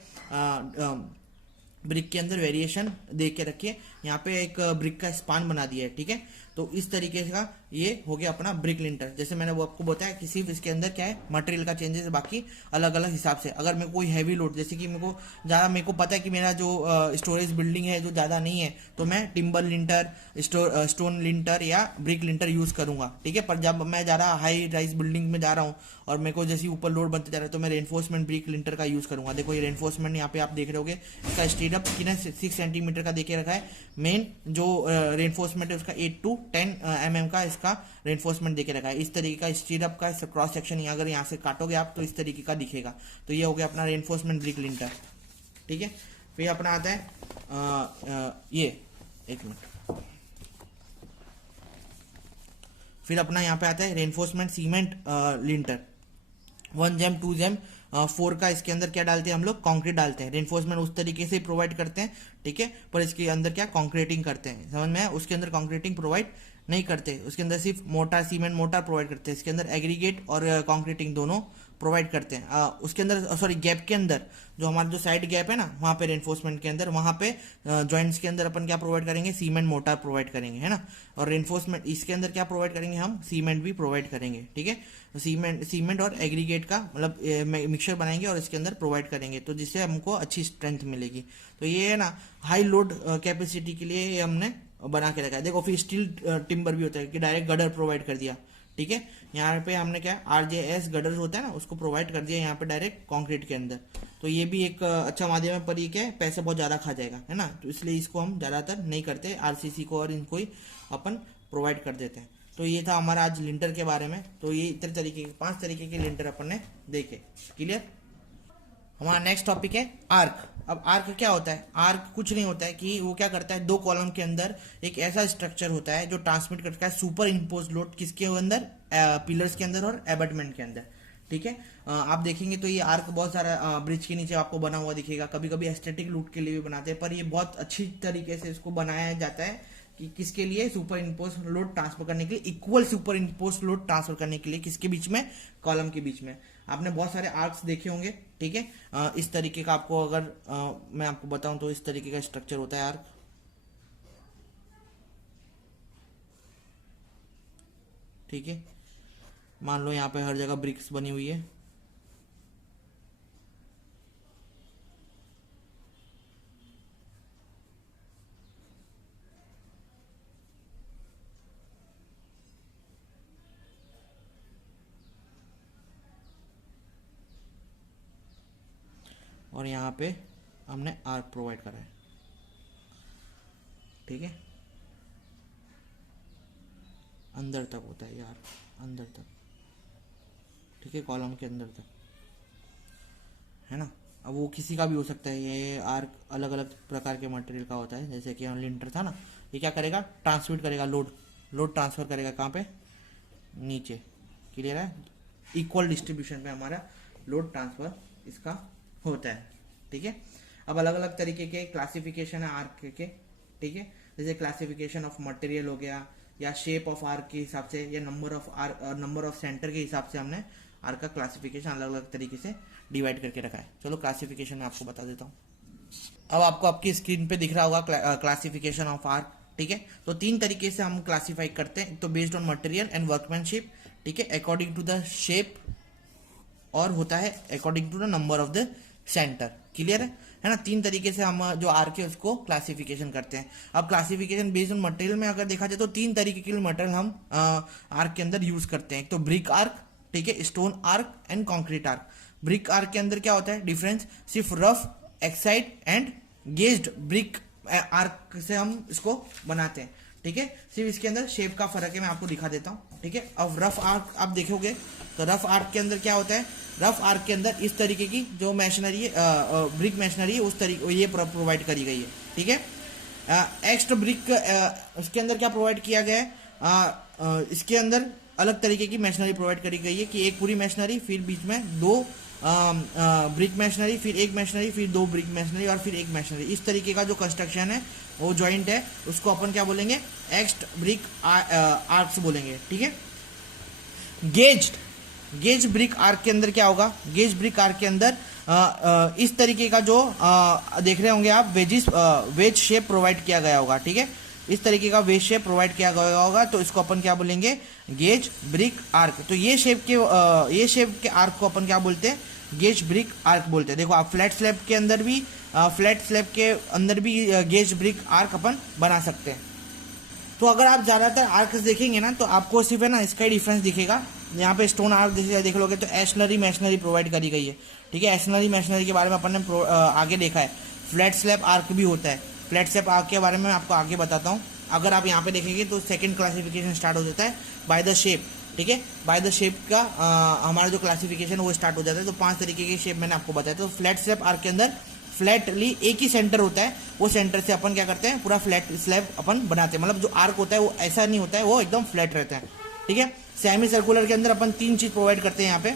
ब्रिक के अंदर वेरिएशन दे के रखिए। यहाँ पे एक ब्रिक का स्पान बना दिया है। ठीक है, तो इस तरीके का ये हो गया अपना ब्रिक लिंटर। जैसे मैंने वो आपको बताया कि सिर्फ इसके अंदर क्या है, मटेरियल का चेंजेस है, बाकी अलग अलग हिसाब से। अगर मेरे को कोई हैवी लोड, जैसे कि मेरे को पता है कि मेरा जो स्टोरेज बिल्डिंग है जो ज़्यादा नहीं है, तो मैं टिम्बर लिंटर, स्टोन लिंटर या ब्रिक लिंटर यूज़ करूंगा। ठीक है, पर जब मैं ज़्यादा हाई राइज बिल्डिंग में जा रहा हूँ और मेरे को जैसे ऊपर लोड बनते जा रहा है, तो मैं रेनफोर्समेंट ब्रिक लिंटर का यूज़ करूंगा। देखो ये रेनफोर्समेंट यहाँ पे आप देख रहे होगे, इसका स्टीडअप कितना 6 सेंटीमीटर का देके रखा है। मेन जो रेनफोर्समेंट है उसका 8 to 10 mm का इसका रेनफोर्समेंट देके रखा है। इस तरीके का स्टीडअप का क्रॉस सेक्शन अगर यहाँ से काटोगे आप तो इस तरीके का दिखेगा। तो ये हो गया अपना रेनफोर्समेंट ब्रिक लिंटर। ठीक है, फिर अपना आता है ये एक मिनट, फिर अपना यहाँ पे आता है रेनफोर्समेंट सीमेंट लिंटर। 1 जेम 2 जेम 4 का इसके अंदर क्या डालते हैं हम लोग, कंक्रीट डालते हैं। रेनफोर्समेंट उस तरीके से प्रोवाइड करते हैं। ठीक है, पर इसके अंदर क्या कंक्रीटिंग करते हैं, समझ में है? उसके अंदर कंक्रीटिंग प्रोवाइड नहीं करते, उसके अंदर सिर्फ मोटार सीमेंट मोटार प्रोवाइड करते हैं। इसके अंदर एग्रीगेट और कंक्रीटिंग दोनों प्रोवाइड करते हैं। उसके अंदर सॉरी गैप के अंदर जो हमारा जो साइड गैप है ना, वहाँ पे रेनफोर्समेंट के अंदर, वहाँ पे जॉइंट्स के अंदर अपन क्या प्रोवाइड करेंगे, सीमेंट मोटार प्रोवाइड करेंगे, है ना। और रेनफोर्समेंट इसके अंदर क्या प्रोवाइड करेंगे, हम सीमेंट भी प्रोवाइड करेंगे। ठीक है, सीमेंट और एग्रीगेट का मतलब मिक्सचर बनाएंगे और इसके अंदर प्रोवाइड करेंगे, तो जिससे हमको अच्छी स्ट्रेंथ मिलेगी। तो ये है ना हाई लोड कैपेसिटी के लिए ये हमने बना के रखा है। देखो फिर स्टील टिम्बर भी होता है कि डायरेक्ट गडर प्रोवाइड कर दिया। ठीक है, यहाँ पे हमने क्या RJS गडर होता है ना, उसको प्रोवाइड कर दिया यहाँ पे डायरेक्ट कंक्रीट के अंदर। तो ये भी एक अच्छा माध्यम है, पर ये क्या है, पैसे बहुत ज़्यादा खा जाएगा, है ना। तो इसलिए इसको हम ज़्यादातर नहीं करते, RCC को और इनको ही अपन प्रोवाइड कर देते हैं। तो ये था हमारा आज लिंटर के बारे में। तो ये इतने तरीके के 5 तरीके के लिंटर अपन ने देखे। क्लियर? हमारा नेक्स्ट टॉपिक है आर्क। अब आर्क क्या होता है? आर्क कुछ नहीं होता है कि वो क्या करता है, 2 कॉलम के अंदर एक ऐसा स्ट्रक्चर होता है जो ट्रांसमिट करता है सुपर इम्पोज लोड किसके अंदर, पिलर्स के अंदर और एबटमेंट के अंदर। ठीक है, आप देखेंगे तो ये आर्क बहुत सारा ब्रिज के नीचे आपको बना हुआ दिखेगा। कभी कभी एस्थेटिक लुक के लिए भी बनाते हैं, पर ये बहुत अच्छी तरीके से इसको बनाया जाता है कि किसके लिए, सुपर इम्पोज लोड ट्रांसफर करने के लिए, equal super impose load transfer करने के लिए, किसके बीच में, कॉलम के बीच में। आपने बहुत सारे आर्क्स देखे होंगे। ठीक है, इस तरीके का आपको अगर मैं आपको बताऊं तो इस तरीके का स्ट्रक्चर होता है आर्क। ठीक है, मान लो यहाँ पे हर जगह ब्रिक्स बनी हुई है। और यहाँ पे हमने आर्क प्रोवाइड करा है। ठीक है, अंदर तक होता है यार, अंदर तक। ठीक है, कॉलम के अंदर तक, है ना। अब वो किसी का भी हो सकता है, ये आर्क अलग अलग प्रकार के मटेरियल का होता है। जैसे कि लिंटर था ना, ये क्या करेगा, ट्रांसमिट करेगा लोड ट्रांसफर करेगा कहाँ पे, नीचे। क्लियर है, इक्वल डिस्ट्रीब्यूशन पे हमारा लोड ट्रांसफर इसका होता है। ठीक है, अब अलग अलग तरीके के क्लासिफिकेशन है आर्क के। ठीक है, जैसे क्लासिफिकेशन ऑफ मटेरियल हो गया, या शेप ऑफ आर्क के हिसाब से, या नंबर ऑफ सेंटर के हिसाब से हमने आर्क का क्लासिफिकेशन अलग अलग तरीके से डिवाइड करके रखा है। चलो क्लासिफिकेशन में आपको बता देता हूँ। अब आपको आपकी स्क्रीन पे दिख रहा होगा क्लासिफिकेशन ऑफ आर्क। ठीक है, तो 3 तरीके से हम क्लासिफाई करते हैं। तो based on material and workmanship, ठीक है, अकॉर्डिंग टू द शेप, और होता है according to the number of the centre. Clear है? है ना। 3 तरीके से हम जो आर्क है उसको क्लासिफिकेशन करते हैं। अब क्लासिफिकेशन बेस्ड ऑन मटेरियल में अगर देखा जाए तो 3 तरीके के मटेरियल हम आर्क के अंदर यूज करते हैं। एक तो ब्रिक आर्क, ठीक है, stone arc and concrete arc. Brick arc के अंदर क्या होता है डिफरेंस, सिर्फ rough, Exide and gazed brick arc से हम इसको बनाते हैं, ठीक है। सिर्फ इसके अंदर शेप का फर्क है, मैं आपको दिखा देता हूँ, ठीक है। अब रफ आर्क आप देखोगे तो रफ आर्क के अंदर क्या होता है, रफ आर्क के अंदर इस तरीके की जो मशीनरी है, ब्रिक मशीनरी है, उस तरीके ये प्रोवाइड करी गई है, ठीक है। एक्स्ट्रा ब्रिक उसके अंदर क्या प्रोवाइड किया गया है, इसके अंदर अलग तरीके की मशीनरी प्रोवाइड करी गई है कि एक पूरी मशीनरी, फिर बीच में 2 ब्रिक मशीनरी, फिर एक मशीनरी, फिर 2 ब्रिक मशीनरी और फिर एक मशीनरी। इस तरीके का जो कंस्ट्रक्शन है वो जॉइंट है, उसको अपन क्या बोलेंगे, एक्स्ट ब्रिक आर्क्स बोलेंगे, ठीक है। गेज ब्रिक आर्क के अंदर क्या होगा, गेज ब्रिक आर्क के अंदर इस तरीके का जो देख रहे होंगे आप वेज शेप प्रोवाइड किया गया होगा, ठीक है। इस तरीके का वेज शेप प्रोवाइड किया गया होगा तो इसको अपन क्या बोलेंगे, गेज ब्रिक आर्क। तो ये शेप के आर्क को अपन क्या बोलते हैं, गेज ब्रिक आर्क बोलते हैं। देखो आप फ्लैट स्लैब के अंदर भी गेज ब्रिक आर्क अपन बना सकते हैं। तो अगर आप ज्यादातर आर्क्स देखेंगे ना तो आपको सिर्फ है ना इसका ही डिफरेंस दिखेगा। यहाँ पे स्टोन आर्क देख लोगे तो एशनरी मशीनरी प्रोवाइड करी गई है, ठीक है। एशनरी मशीनरी के बारे में अपन ने आगे देखा है। फ्लैट स्लैब आर्क भी होता है, फ्लैट स्लैब आर्क के बारे में आपको आगे बताता हूँ। अगर आप यहाँ पे देखेंगे तो सेकंड क्लासिफिकेशन स्टार्ट हो जाता है बाय द शेप, ठीक है। बाय द शेप का हमारा जो क्लासिफिकेशन वो स्टार्ट हो जाता है। तो 5 तरीके के शेप मैंने आपको बताया। तो फ्लैट स्लैब आर्क के अंदर फ्लैटली एक ही सेंटर होता है, वो सेंटर से अपन क्या करते हैं, पूरा फ्लैट स्लैब अपन बनाते हैं। मतलब जो आर्क होता है वो ऐसा नहीं होता है, वो एकदम फ्लैट रहता है, ठीक है। सेमी सर्कुलर के अंदर अपन 3 चीज प्रोवाइड करते हैं यहाँ पे,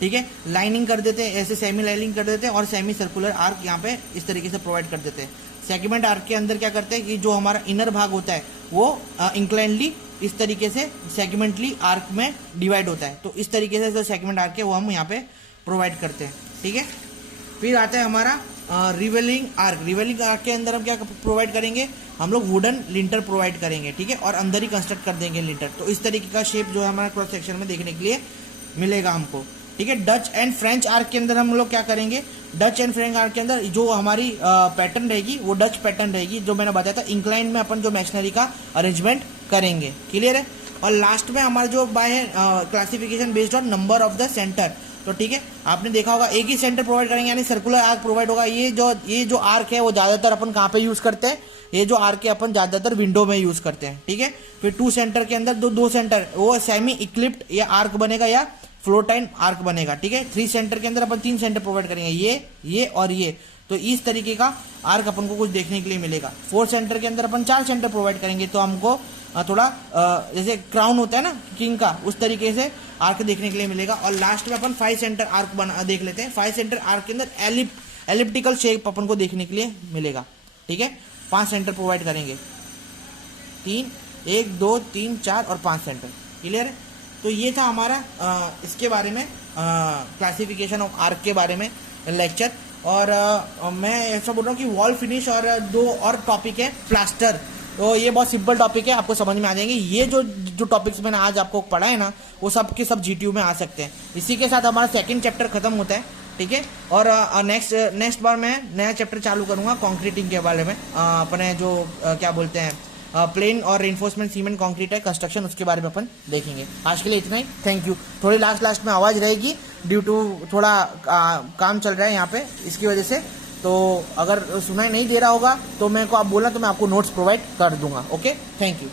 ठीक है। लाइनिंग कर देते हैं, ऐसे सेमी लाइनिंग कर देते हैं, और सेमी सर्कुलर आर्क यहाँ पे इस तरीके से प्रोवाइड कर देते हैं। सेगमेंट आर्क के अंदर क्या करते हैं कि जो हमारा इनर भाग होता है वो इंक्लाइनली इस तरीके से सेगमेंटली आर्क में डिवाइड होता है। तो इस तरीके से जो सेगमेंट आर्क है वो हम यहाँ पे प्रोवाइड करते हैं, ठीक है। फिर आता है हमारा रिवेलिंग आर्क। रिवेलिंग आर्क के अंदर हम क्या प्रोवाइड करेंगे, हम लोग वुडन लिंटर प्रोवाइड करेंगे, ठीक है, और अंदर ही कंस्ट्रक्ट कर देंगे लिंटर। तो इस तरीके का शेप जो है हमारा क्रॉस सेक्शन में देखने के लिए मिलेगा हमको, ठीक है। डच एंड फ्रेंच आर्क के अंदर हम लोग क्या करेंगे, डच एंड फ्रेंच आर्क के अंदर जो हमारी पैटर्न रहेगी वो डच पैटर्न रहेगी, जो मैंने बताया था। इंक्लाइन में अपन जो मशीनरी का अरेंजमेंट करेंगे, क्लियर है। और लास्ट में हमारा जो बाय है classification based on number of the centre. तो ठीक है, आपने देखा होगा एक ही सेंटर प्रोवाइड करेंगे, यानी सर्कुलर आर्क प्रोवाइड होगा। ये जो आर्क है वो ज्यादातर अपन कहाँ पे यूज करते हैं, ये जो आर्क है अपन ज्यादातर विंडो में यूज करते हैं, ठीक है। फिर 2 सेंटर के अंदर दो सेंटर वो सेमी इक्लिप्ड या आर्क बनेगा या फ्लोटाइन आर्क बनेगा, ठीक है। 3 सेंटर के अंदर अपन 3 सेंटर प्रोवाइड करेंगे, ये और ये। तो इस तरीके का आर्क अपन को कुछ देखने के लिए मिलेगा। 4 सेंटर के अंदर अपन 4 सेंटर प्रोवाइड करेंगे, तो हमको थोड़ा जैसे क्राउन होता है ना किंग का, उस तरीके से आर्क देखने के लिए मिलेगा। और लास्ट में अपन 5 सेंटर आर्क देख लेते हैं। 5 सेंटर आर्क के अंदर एलिप्टिकल शेप अपन को देखने के लिए मिलेगा, ठीक है। 5 सेंटर प्रोवाइड करेंगे, 1 2 3 4 और 5 सेंटर, क्लियर है। तो ये था हमारा इसके बारे में क्लासिफिकेशन ऑफ आर्क के बारे में लेक्चर। और मैं ऐसा बोल रहा हूँ कि वॉल फिनिश और 2 और टॉपिक है प्लास्टर। तो ये बहुत सिंपल टॉपिक है, आपको समझ में आ जाएंगे। ये जो टॉपिक्स मैंने आज आपको पढ़ा है ना, वो सब के सब GTU में आ सकते हैं। इसी के साथ हमारा 2nd चैप्टर खत्म होता है, ठीक है। और नेक्स्ट बार मैं नया चैप्टर चालू करूंगा कंक्रीटिंग के बारे में। अपने जो क्या बोलते हैं प्लेन और रेनफोर्समेंट सीमेंट कंक्रीट है कंस्ट्रक्शन, उसके बारे में अपन देखेंगे। आज के लिए इतना ही, थैंक यू। थोड़ी लास्ट में आवाज़ रहेगी ड्यू टू थोड़ा काम चल रहा है यहाँ पे, इसकी वजह से। तो अगर सुनाई नहीं दे रहा होगा तो मेरे को आप बोलना, तो मैं आपको नोट्स प्रोवाइड कर दूंगा। Okay, thank you.